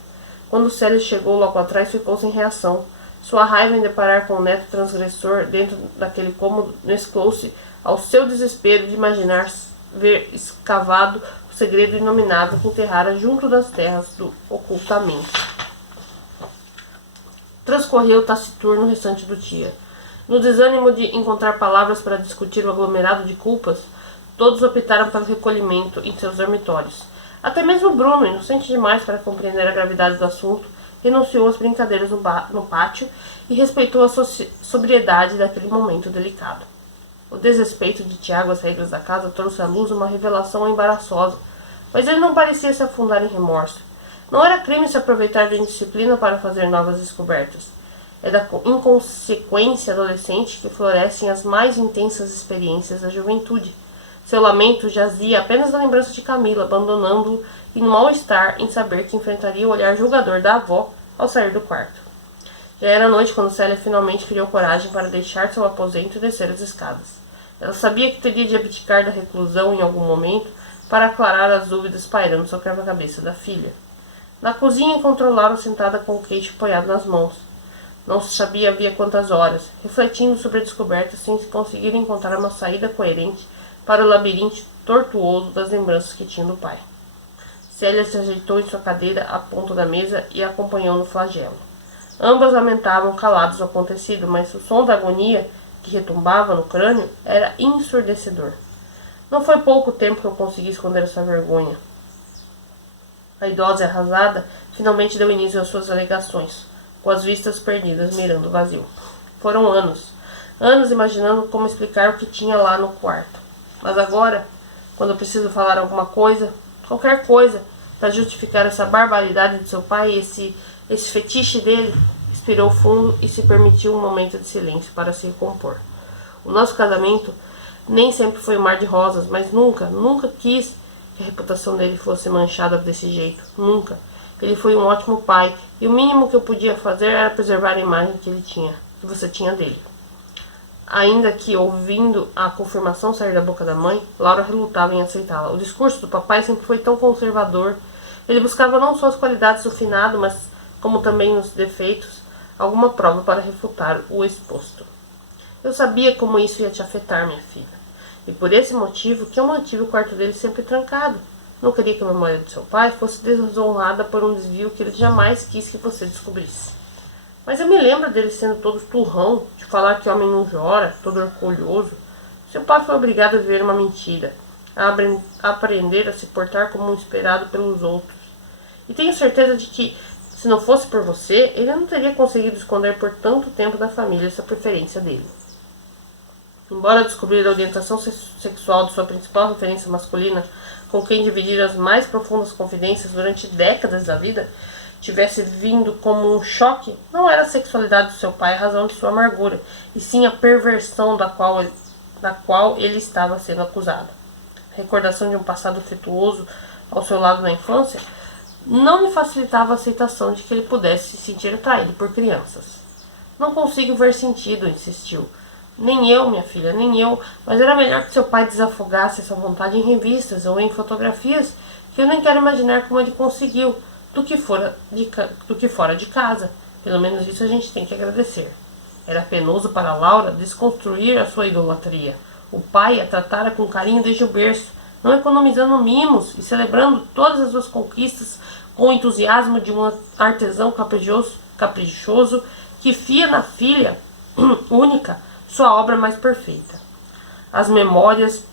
Quando Célia chegou logo atrás, ficou sem reação. Sua raiva em deparar com o neto transgressor dentro daquele cômodo mesclou-se ao seu desespero de imaginar ver escavado o segredo inominável que enterrara junto das terras do ocultamento. Transcorreu taciturno o restante do dia. No desânimo de encontrar palavras para discutir o aglomerado de culpas, todos optaram pelo recolhimento em seus dormitórios. Até mesmo Bruno, inocente demais para compreender a gravidade do assunto, renunciou às brincadeiras no pátio e respeitou a sobriedade daquele momento delicado. O desrespeito de Tiago às regras da casa trouxe à luz uma revelação embaraçosa, mas ele não parecia se afundar em remorso. Não era crime se aproveitar da indisciplina para fazer novas descobertas. É da inconsequência adolescente que florescem as mais intensas experiências da juventude. Seu lamento jazia apenas na lembrança de Camila, abandonando-o e no mal-estar em saber que enfrentaria o olhar julgador da avó ao sair do quarto. Já era noite quando Célia finalmente criou coragem para deixar seu aposento e descer as escadas. Ela sabia que teria de abdicar da reclusão em algum momento para aclarar as dúvidas pairando sobre a cabeça da filha. Na cozinha encontrou Laura sentada com o queixo apoiado nas mãos. Não se sabia havia quantas horas, refletindo sobre a descoberta sem conseguir encontrar uma saída coerente para o labirinto tortuoso das lembranças que tinha do pai. Célia se ajeitou em sua cadeira à ponta da mesa e a acompanhou no flagelo. Ambas lamentavam calados o acontecido, mas o som da agonia que retumbava no crânio era ensurdecedor. Não foi pouco tempo que eu consegui esconder essa vergonha. A idosa arrasada finalmente deu início às suas alegações, com as vistas perdidas mirando o vazio. Foram anos imaginando como explicar o que tinha lá no quarto. Mas agora, quando eu preciso falar alguma coisa, qualquer coisa, para justificar essa barbaridade de seu pai, esse fetiche dele, respirou fundo e se permitiu um momento de silêncio para se recompor. O nosso casamento nem sempre foi um mar de rosas, mas nunca quis que a reputação dele fosse manchada desse jeito. Nunca. Ele foi um ótimo pai, e o mínimo que eu podia fazer era preservar a imagem que você tinha dele. Ainda que, ouvindo a confirmação sair da boca da mãe, Laura relutava em aceitá-la. O discurso do papai sempre foi tão conservador. Ele buscava não só as qualidades do finado, mas como também os defeitos, alguma prova para refutar o exposto. Eu sabia como isso ia te afetar, minha filha. E por esse motivo que eu mantive o quarto dele sempre trancado. Não queria que a memória de seu pai fosse desonrada por um desvio que ele jamais quis que você descobrisse. Mas eu me lembro dele sendo todo turrão, de falar que homem não chora, todo orgulhoso. Seu pai foi obrigado a viver uma mentira, a aprender a se portar como esperado pelos outros. E tenho certeza de que, se não fosse por você, ele não teria conseguido esconder por tanto tempo da família essa preferência dele. Embora descobrir a orientação sexual de sua principal referência masculina, com quem dividir as mais profundas confidências durante décadas da vida, tivesse vindo como um choque, não era a sexualidade do seu pai a razão de sua amargura, e sim a perversão da qual ele estava sendo acusado. A recordação de um passado afetuoso ao seu lado na infância não lhe facilitava a aceitação de que ele pudesse se sentir atraído por crianças. Não consigo ver sentido, insistiu. Nem eu, minha filha, nem eu, mas era melhor que seu pai desafogasse essa vontade em revistas ou em fotografias, que eu nem quero imaginar como ele conseguiu, do que fora de casa. Pelo menos isso a gente tem que agradecer. Era penoso para Laura desconstruir a sua idolatria. O pai a tratara com carinho desde o berço, não economizando mimos e celebrando todas as suas conquistas com o entusiasmo de um artesão caprichoso que fia na filha única sua obra mais perfeita. As memórias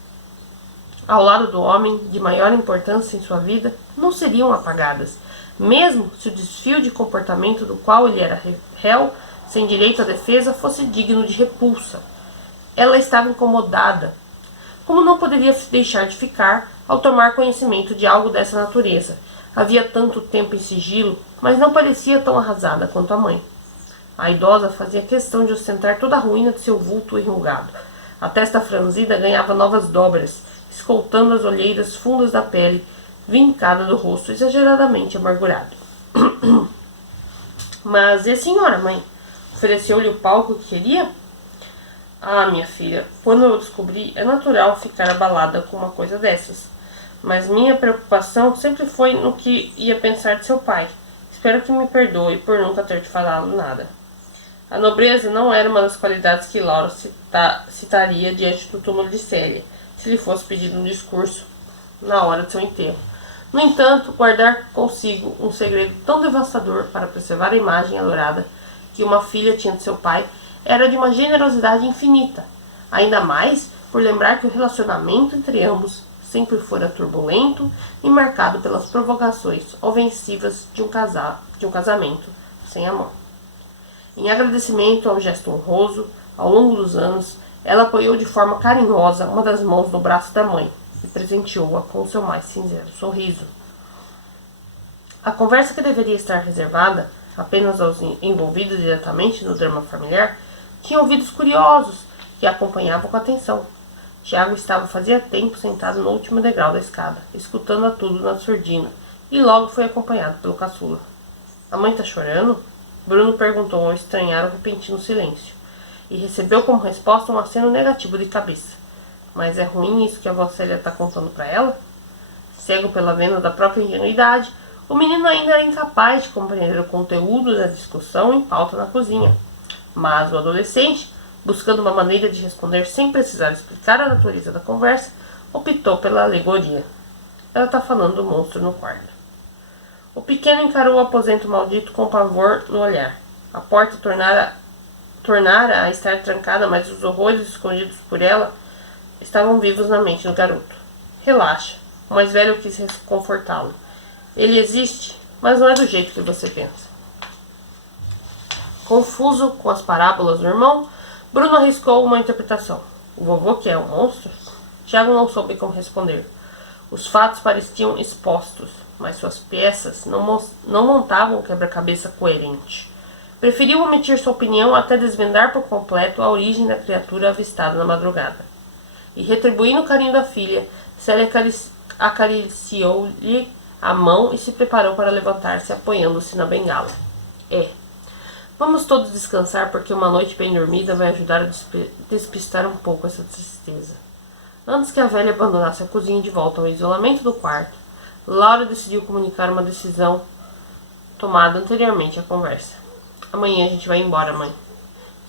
ao lado do homem de maior importância em sua vida não seriam apagadas, mesmo se o desvio de comportamento do qual ele era réu, sem direito à defesa, fosse digno de repulsa. Ela estava incomodada, como não poderia deixar de ficar ao tomar conhecimento de algo dessa natureza. Havia tanto tempo em sigilo, mas não parecia tão arrasada quanto a mãe. A idosa fazia questão de ostentar toda a ruína de seu vulto enrugado. A testa franzida ganhava novas dobras, escoltando as olheiras fundas da pele, vincada do rosto exageradamente amargurado. Mas e a senhora, mãe? Ofereceu-lhe o palco que queria? Ah, minha filha, quando eu descobri, é natural ficar abalada com uma coisa dessas. Mas minha preocupação sempre foi no que ia pensar de seu pai. Espero que me perdoe por nunca ter te falado nada. A nobreza não era uma das qualidades que Laura citaria diante do túmulo de Célia, se lhe fosse pedido um discurso na hora de seu enterro. No entanto, guardar consigo um segredo tão devastador para preservar a imagem adorada que uma filha tinha de seu pai era de uma generosidade infinita, ainda mais por lembrar que o relacionamento entre ambos sempre fora turbulento e marcado pelas provocações ofensivas de um casamento sem amor. Em agradecimento ao gesto honroso, ao longo dos anos, ela apoiou de forma carinhosa uma das mãos no braço da mãe e presenteou-a com o seu mais sincero sorriso. A conversa que deveria estar reservada apenas aos envolvidos diretamente no drama familiar tinha ouvidos curiosos que a acompanhavam com atenção. Tiago estava fazia tempo sentado no último degrau da escada, escutando a tudo na surdina, e logo foi acompanhado pelo caçula. A mãe tá chorando? Bruno perguntou ao estranhar o repentino silêncio, e recebeu como resposta um aceno negativo de cabeça. Mas é ruim isso que a vossa Célia está contando para ela? Cego pela venda da própria ingenuidade, o menino ainda era incapaz de compreender o conteúdo da discussão em pauta na cozinha. Mas o adolescente, buscando uma maneira de responder sem precisar explicar a natureza da conversa, optou pela alegoria. Ela está falando do monstro no quarto. O pequeno encarou o aposento maldito com pavor no olhar. A porta tornara a estar trancada, mas os horrores escondidos por ela estavam vivos na mente do garoto. Relaxa, o mais velho quis reconfortá-lo. Ele existe, mas não é do jeito que você pensa. Confuso com as parábolas do irmão, Bruno arriscou uma interpretação. O vovô que é um monstro? Tiago não soube como responder. Os fatos pareciam expostos, mas suas peças não montavam um quebra-cabeça coerente. Preferiu omitir sua opinião até desvendar por completo a origem da criatura avistada na madrugada. E retribuindo o carinho da filha, Célia acariciou-lhe a mão e se preparou para levantar-se apoiando-se na bengala. Vamos todos descansar porque uma noite bem dormida vai ajudar a despistar um pouco essa tristeza. Antes que a velha abandonasse a cozinha de volta ao isolamento do quarto, Laura decidiu comunicar uma decisão tomada anteriormente à conversa. Amanhã a gente vai embora, mãe.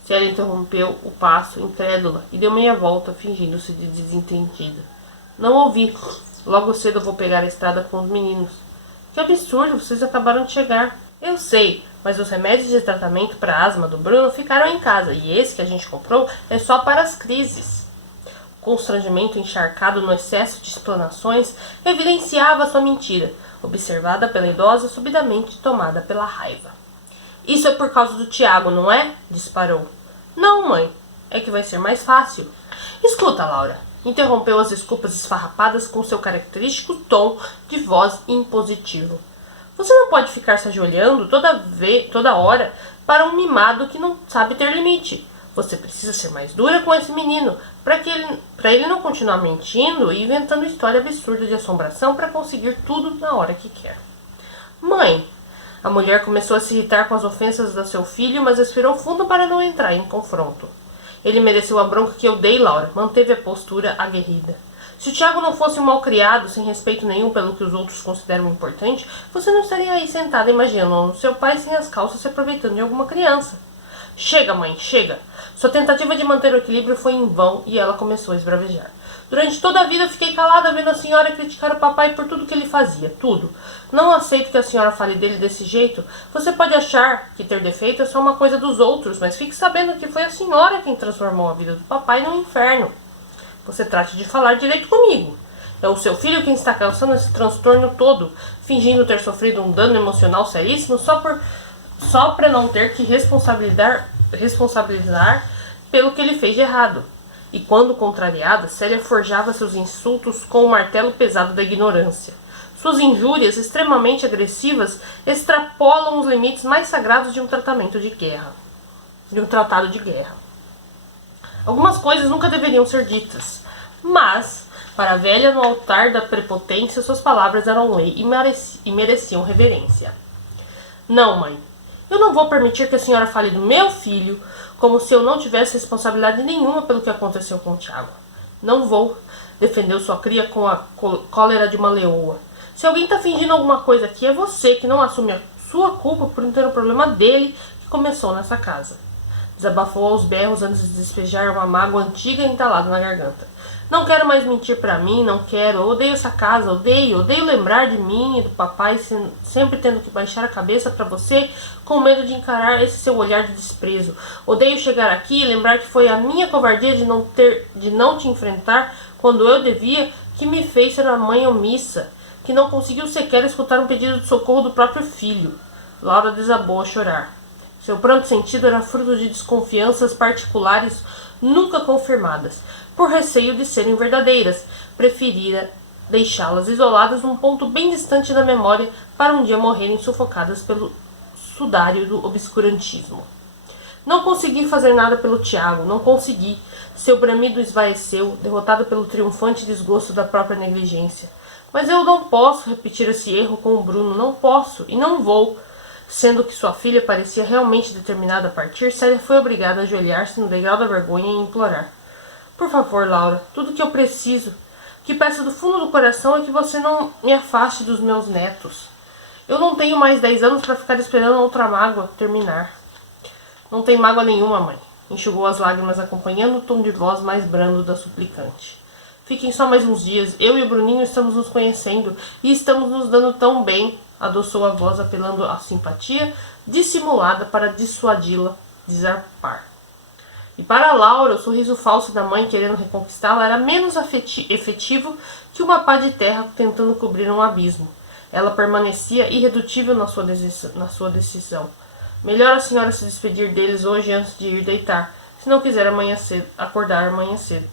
Célia interrompeu o passo, incrédula, e deu meia volta, fingindo-se de desentendida. Não ouvi. Logo cedo eu vou pegar a estrada com os meninos. Que absurdo, vocês acabaram de chegar. Eu sei, mas os remédios de tratamento para a asma do Bruno ficaram em casa, e esse que a gente comprou é só para as crises. O constrangimento encharcado no excesso de explanações evidenciava sua mentira, observada pela idosa subitamente tomada pela raiva. Isso é por causa do Tiago, não é? Disparou. Não, mãe. É que vai ser mais fácil. Escuta, Laura. Interrompeu as desculpas esfarrapadas com seu característico tom de voz impositivo. Você não pode ficar se ajoelhando toda hora para um mimado que não sabe ter limite. Você precisa ser mais dura com esse menino, para ele não continuar mentindo e inventando história absurda de assombração para conseguir tudo na hora que quer. Mãe! A mulher começou a se irritar com as ofensas da seu filho, mas respirou fundo para não entrar em confronto. Ele mereceu a bronca que eu dei, Laura. Manteve a postura aguerrida. Se o Tiago não fosse um malcriado, sem respeito nenhum pelo que os outros consideram importante, você não estaria aí sentada imaginando seu pai sem as calças se aproveitando de alguma criança. Chega, mãe, chega. Sua tentativa de manter o equilíbrio foi em vão e ela começou a esbravejar. Durante toda a vida fiquei calada vendo a senhora criticar o papai por tudo que ele fazia, tudo. Não aceito que a senhora fale dele desse jeito. Você pode achar que ter defeito é só uma coisa dos outros, mas fique sabendo que foi a senhora quem transformou a vida do papai num inferno. Você trate de falar direito comigo. É o seu filho quem está causando esse transtorno todo, fingindo ter sofrido um dano emocional seríssimo só para não ter que responsabilizar pelo que ele fez de errado. E quando contrariada, Célia forjava seus insultos com o martelo pesado da ignorância. Suas injúrias, extremamente agressivas, extrapolam os limites mais sagrados de um tratado de guerra. Algumas coisas nunca deveriam ser ditas, mas, para a velha no altar da prepotência, suas palavras eram lei e mereciam reverência. Não, mãe. Eu não vou permitir que a senhora fale do meu filho como se eu não tivesse responsabilidade nenhuma pelo que aconteceu com o Tiago. Não vou, defendeu sua cria com a cólera de uma leoa. Se alguém está fingindo alguma coisa aqui, é você que não assume a sua culpa por não ter o problema dele que começou nessa casa. Desabafou aos berros antes de despejar uma mágoa antiga entalada na garganta. Não quero mais mentir pra mim, não quero. Odeio essa casa, odeio lembrar de mim e do papai sempre tendo que baixar a cabeça pra você com medo de encarar esse seu olhar de desprezo. Odeio chegar aqui e lembrar que foi a minha covardia de não te enfrentar quando eu devia que me fez ser a mãe omissa, que não conseguiu sequer escutar um pedido de socorro do próprio filho. Laura desabou a chorar. Seu pranto sentido era fruto de desconfianças particulares nunca confirmadas, por receio de serem verdadeiras. Preferira deixá-las isoladas num ponto bem distante da memória para um dia morrerem sufocadas pelo sudário do obscurantismo. Não consegui fazer nada pelo Tiago, não consegui. Seu bramido esvaeceu, derrotado pelo triunfante desgosto da própria negligência. Mas eu não posso repetir esse erro com o Bruno, não posso e não vou. Sendo que sua filha parecia realmente determinada a partir, Célia foi obrigada a ajoelhar-se no degrau da vergonha e implorar. Por favor, Laura, tudo que eu preciso, o que peço do fundo do coração é que você não me afaste dos meus netos. Eu não tenho mais 10 anos para ficar esperando outra mágoa terminar. Não tem mágoa nenhuma, mãe. Enxugou as lágrimas acompanhando o tom de voz mais brando da suplicante. Fiquem só mais uns dias. Eu e o Bruninho estamos nos conhecendo e estamos nos dando tão bem. Adoçou a voz apelando à simpatia dissimulada para dissuadi-la de zarpar. E para Laura, o sorriso falso da mãe querendo reconquistá-la era menos efetivo que uma pá de terra tentando cobrir um abismo. Ela permanecia irredutível na sua decisão. Melhor a senhora se despedir deles hoje antes de ir deitar, se não quiser acordar amanhã cedo.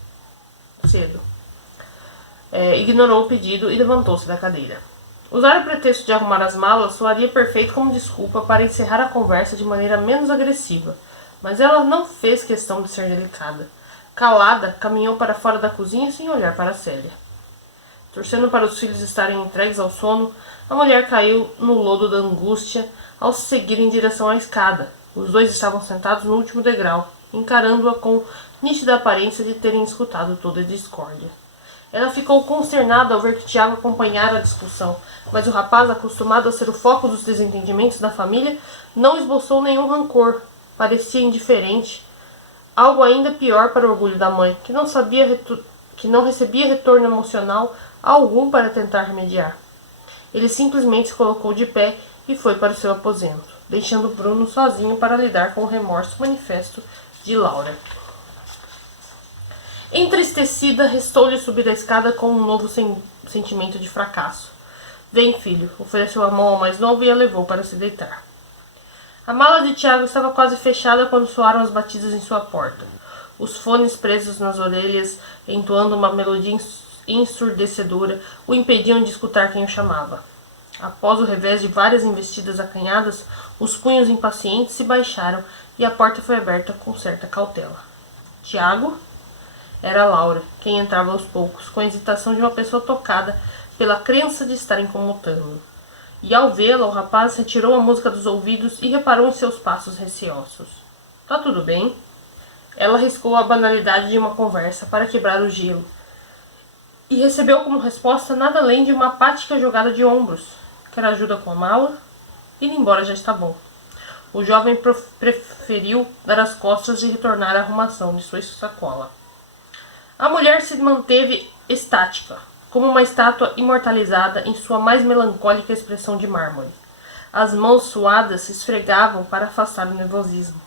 Ignorou o pedido e levantou-se da cadeira. Usar o pretexto de arrumar as malas soaria perfeito como desculpa para encerrar a conversa de maneira menos agressiva, mas ela não fez questão de ser delicada. Calada, caminhou para fora da cozinha sem olhar para Célia. Torcendo para os filhos estarem entregues ao sono, a mulher caiu no lodo da angústia ao seguir em direção à escada. Os dois estavam sentados no último degrau, encarando-a com nítida aparência de terem escutado toda a discórdia. Ela ficou consternada ao ver que Tiago acompanhara a discussão, mas o rapaz, acostumado a ser o foco dos desentendimentos da família, não esboçou nenhum rancor. Parecia indiferente. Algo ainda pior para o orgulho da mãe, que não recebia retorno emocional algum para tentar remediar. Ele simplesmente se colocou de pé e foi para o seu aposento, deixando Bruno sozinho para lidar com o remorso manifesto de Laura. Entristecida, restou-lhe subir a escada com um novo sentimento de fracasso. Vem, filho, ofereceu a mão ao mais novo e a levou para se deitar. A mala de Tiago estava quase fechada quando soaram as batidas em sua porta. Os fones presos nas orelhas, entoando uma melodia ensurdecedora, o impediam de escutar quem o chamava. Após o revés de várias investidas acanhadas, os punhos impacientes se baixaram e a porta foi aberta com certa cautela. Tiago? Era Laura, quem entrava aos poucos, com a hesitação de uma pessoa tocada pela crença de estar incomodando. E ao vê-la, o rapaz retirou a música dos ouvidos e reparou em seus passos receosos. Tá tudo bem? Ela arriscou a banalidade de uma conversa para quebrar o gelo e recebeu como resposta nada além de uma apática jogada de ombros. Quer ajuda com a mala? Ir embora já está bom. O jovem preferiu dar as costas e retornar à arrumação de sua sacola. A mulher se manteve estática, como uma estátua imortalizada em sua mais melancólica expressão de mármore. As mãos suadas se esfregavam para afastar o nervosismo.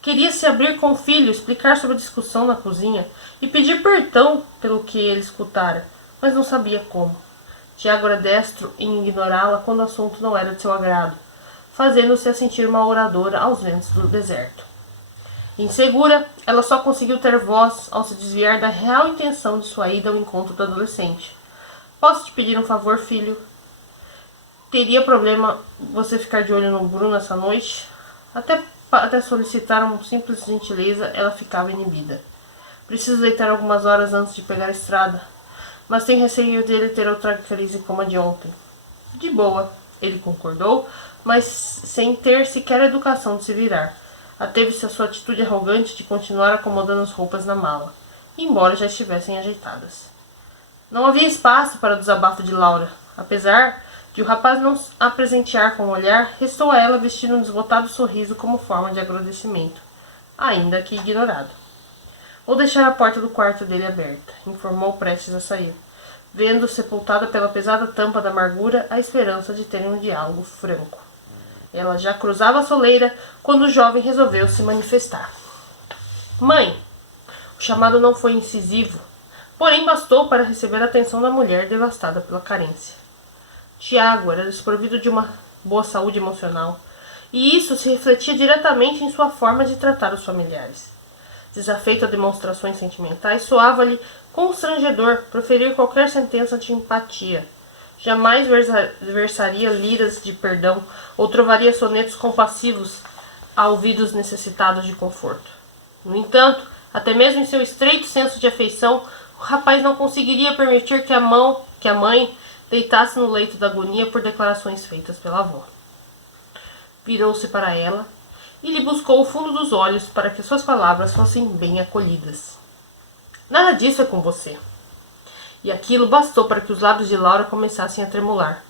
Queria se abrir com o filho, explicar sobre a discussão na cozinha e pedir perdão pelo que ele escutara, mas não sabia como. Tiago era destro em ignorá-la quando o assunto não era de seu agrado, fazendo-se a sentir uma oradora aos ventos do deserto. Insegura, ela só conseguiu ter voz ao se desviar da real intenção de sua ida ao encontro do adolescente. Posso te pedir um favor, filho? Teria problema você ficar de olho no Bruno essa noite? Até solicitar uma simples gentileza, ela ficava inibida. Preciso deitar algumas horas antes de pegar a estrada, mas tenho receio dele ter outra crise como a de ontem. De boa, ele concordou, mas sem ter sequer a educação de se virar. Ateve-se a sua atitude arrogante de continuar acomodando as roupas na mala, embora já estivessem ajeitadas. Não havia espaço para o desabafo de Laura. Apesar de o rapaz não a presentear com o olhar, restou a ela vestir um desbotado sorriso como forma de agradecimento, ainda que ignorado. Vou deixar a porta do quarto dele aberta, informou prestes a sair, vendo sepultada pela pesada tampa da amargura a esperança de terem um diálogo franco. Ela já cruzava a soleira quando o jovem resolveu se manifestar. Mãe! O chamado não foi incisivo, porém bastou para receber a atenção da mulher devastada pela carência. Tiago era desprovido de uma boa saúde emocional, e isso se refletia diretamente em sua forma de tratar os familiares. Desafeito a demonstrações sentimentais, soava-lhe constrangedor proferir qualquer sentença de empatia. Jamais versaria liras de perdão ou trovaria sonetos compassivos a ouvidos necessitados de conforto. No entanto, até mesmo em seu estreito senso de afeição, o rapaz não conseguiria permitir que a mãe deitasse no leito da agonia por declarações feitas pela avó. Virou-se para ela e lhe buscou o fundo dos olhos para que suas palavras fossem bem acolhidas. Nada disso é com você. E aquilo bastou para que os lábios de Laura começassem a tremular.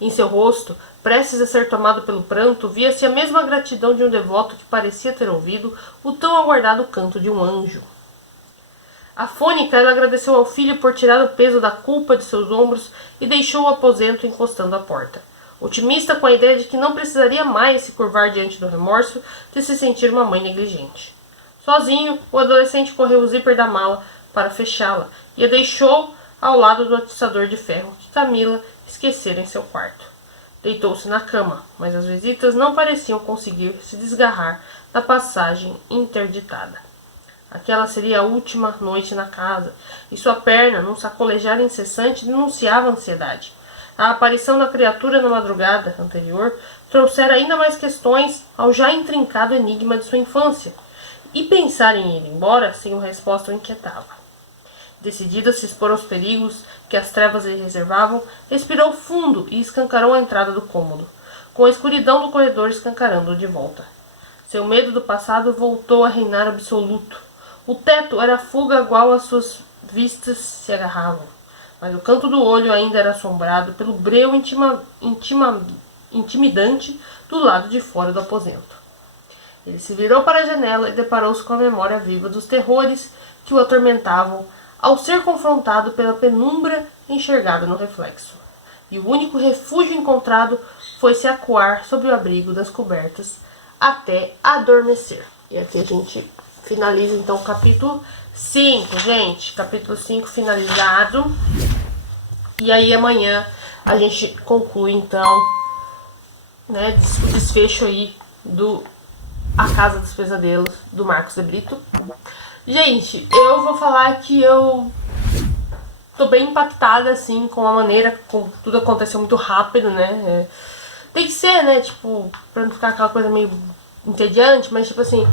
Em seu rosto, prestes a ser tomado pelo pranto, via-se a mesma gratidão de um devoto que parecia ter ouvido o tão aguardado canto de um anjo. Afônica, ela agradeceu ao filho por tirar o peso da culpa de seus ombros e deixou o aposento encostando à porta, otimista com a ideia de que não precisaria mais se curvar diante do remorso de se sentir uma mãe negligente. Sozinho, o adolescente correu o zíper da mala para fechá-la e a deixou ao lado do atiçador de ferro que Camila esquecera em seu quarto. Deitou-se na cama, mas as visitas não pareciam conseguir se desgarrar da passagem interditada. Aquela seria a última noite na casa, e sua perna, num sacolejar incessante, denunciava a ansiedade. A aparição da criatura na madrugada anterior trouxera ainda mais questões ao já intrincado enigma de sua infância, e pensar em ir embora sem uma resposta o inquietava. Decidida a se expor aos perigos que as trevas lhe reservavam, respirou fundo e escancarou a entrada do cômodo, com a escuridão do corredor escancarando-o de volta. Seu medo do passado voltou a reinar absoluto. O teto era a fuga igual às suas vistas se agarravam, mas o canto do olho ainda era assombrado pelo breu intimidante do lado de fora do aposento. Ele se virou para a janela e deparou-se com a memória viva dos terrores que o atormentavam ao ser confrontado pela penumbra enxergada no reflexo. E o único refúgio encontrado foi se acuar sob o abrigo das cobertas até adormecer. E aqui a gente finaliza então o capítulo 5, gente. Capítulo 5 finalizado. E aí amanhã a gente conclui então, né, o desfecho aí do A Casa dos Pesadelos, do Marcos de Brito. Gente, eu vou falar que eu tô bem impactada, assim, com a maneira como tudo aconteceu muito rápido, né? Tem que ser, né? Tipo, pra não ficar aquela coisa meio entediante, mas tipo assim,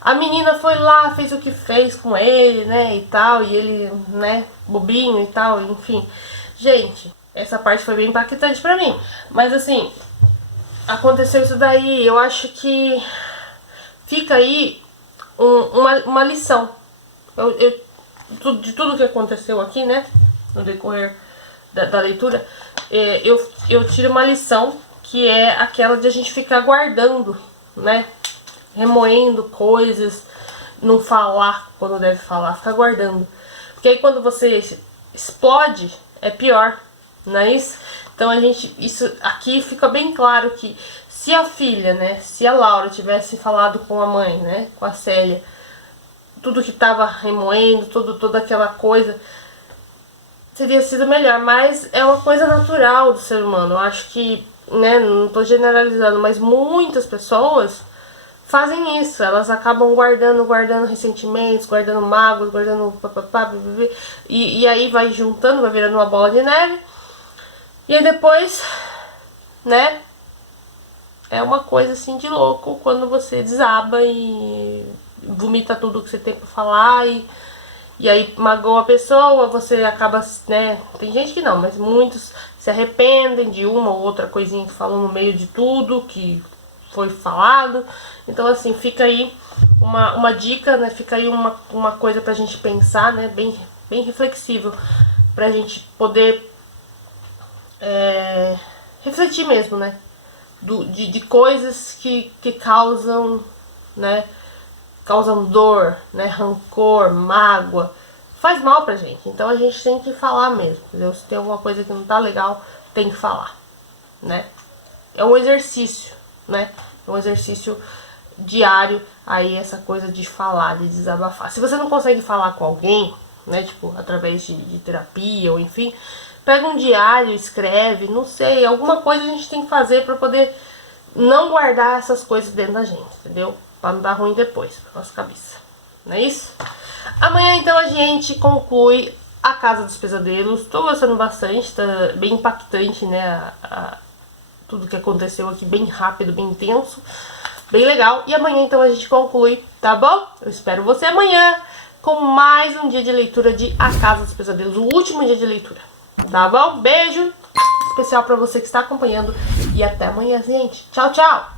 a menina foi lá, fez o que fez com ele, né? E tal, e ele, né, bobinho e tal, enfim. Gente, Essa parte foi bem impactante pra mim. Mas assim, aconteceu isso daí. Eu acho que fica aí uma lição. De tudo que aconteceu aqui, né? No decorrer da leitura, eu tiro uma lição, que é aquela de a gente ficar guardando, né? Remoendo coisas, não falar quando deve falar, ficar guardando. Porque aí quando você explode, é pior, não é isso? Então isso aqui fica bem claro que se a filha, né, se a Laura tivesse falado com a mãe, né, com a Célia, tudo que tava remoendo, toda aquela coisa, teria sido melhor. Mas é uma coisa natural do ser humano. Eu acho que, né, não tô generalizando, mas muitas pessoas fazem isso. Elas acabam guardando ressentimentos, guardando mágoas, guardando papapá, e aí vai juntando, vai virando uma bola de neve. E aí depois, né, é uma coisa assim de louco quando você desaba e vomita tudo que você tem pra falar e aí magoa a pessoa, você acaba, né, tem gente que não, mas muitos se arrependem de uma ou outra coisinha que falou no meio de tudo que foi falado. Então assim, fica aí uma dica, né, fica aí uma coisa pra gente pensar, né, bem reflexível, pra gente poder refletir mesmo, né, de coisas que causam, né, causam dor, né, rancor, mágoa, faz mal pra gente. Então a gente tem que falar mesmo, entendeu? Se tem alguma coisa que não tá legal, tem que falar, né? É um exercício, né? É um exercício diário aí, essa coisa de falar, de desabafar. Se você não consegue falar com alguém, né, tipo, através de terapia ou enfim, pega um diário, escreve, não sei, alguma coisa a gente tem que fazer pra poder não guardar essas coisas dentro da gente, entendeu? Pra não dar ruim depois pra nossa cabeça, não é isso? Amanhã então a gente conclui A Casa dos Pesadelos. Tô gostando bastante, tá bem impactante, né, tudo que aconteceu aqui, bem rápido, bem intenso, bem legal. E amanhã então a gente conclui, tá bom? Eu espero você amanhã com mais um dia de leitura de A Casa dos Pesadelos, o último dia de leitura, tá bom? Beijo especial pra você que está acompanhando e até amanhã, gente. Tchau, tchau!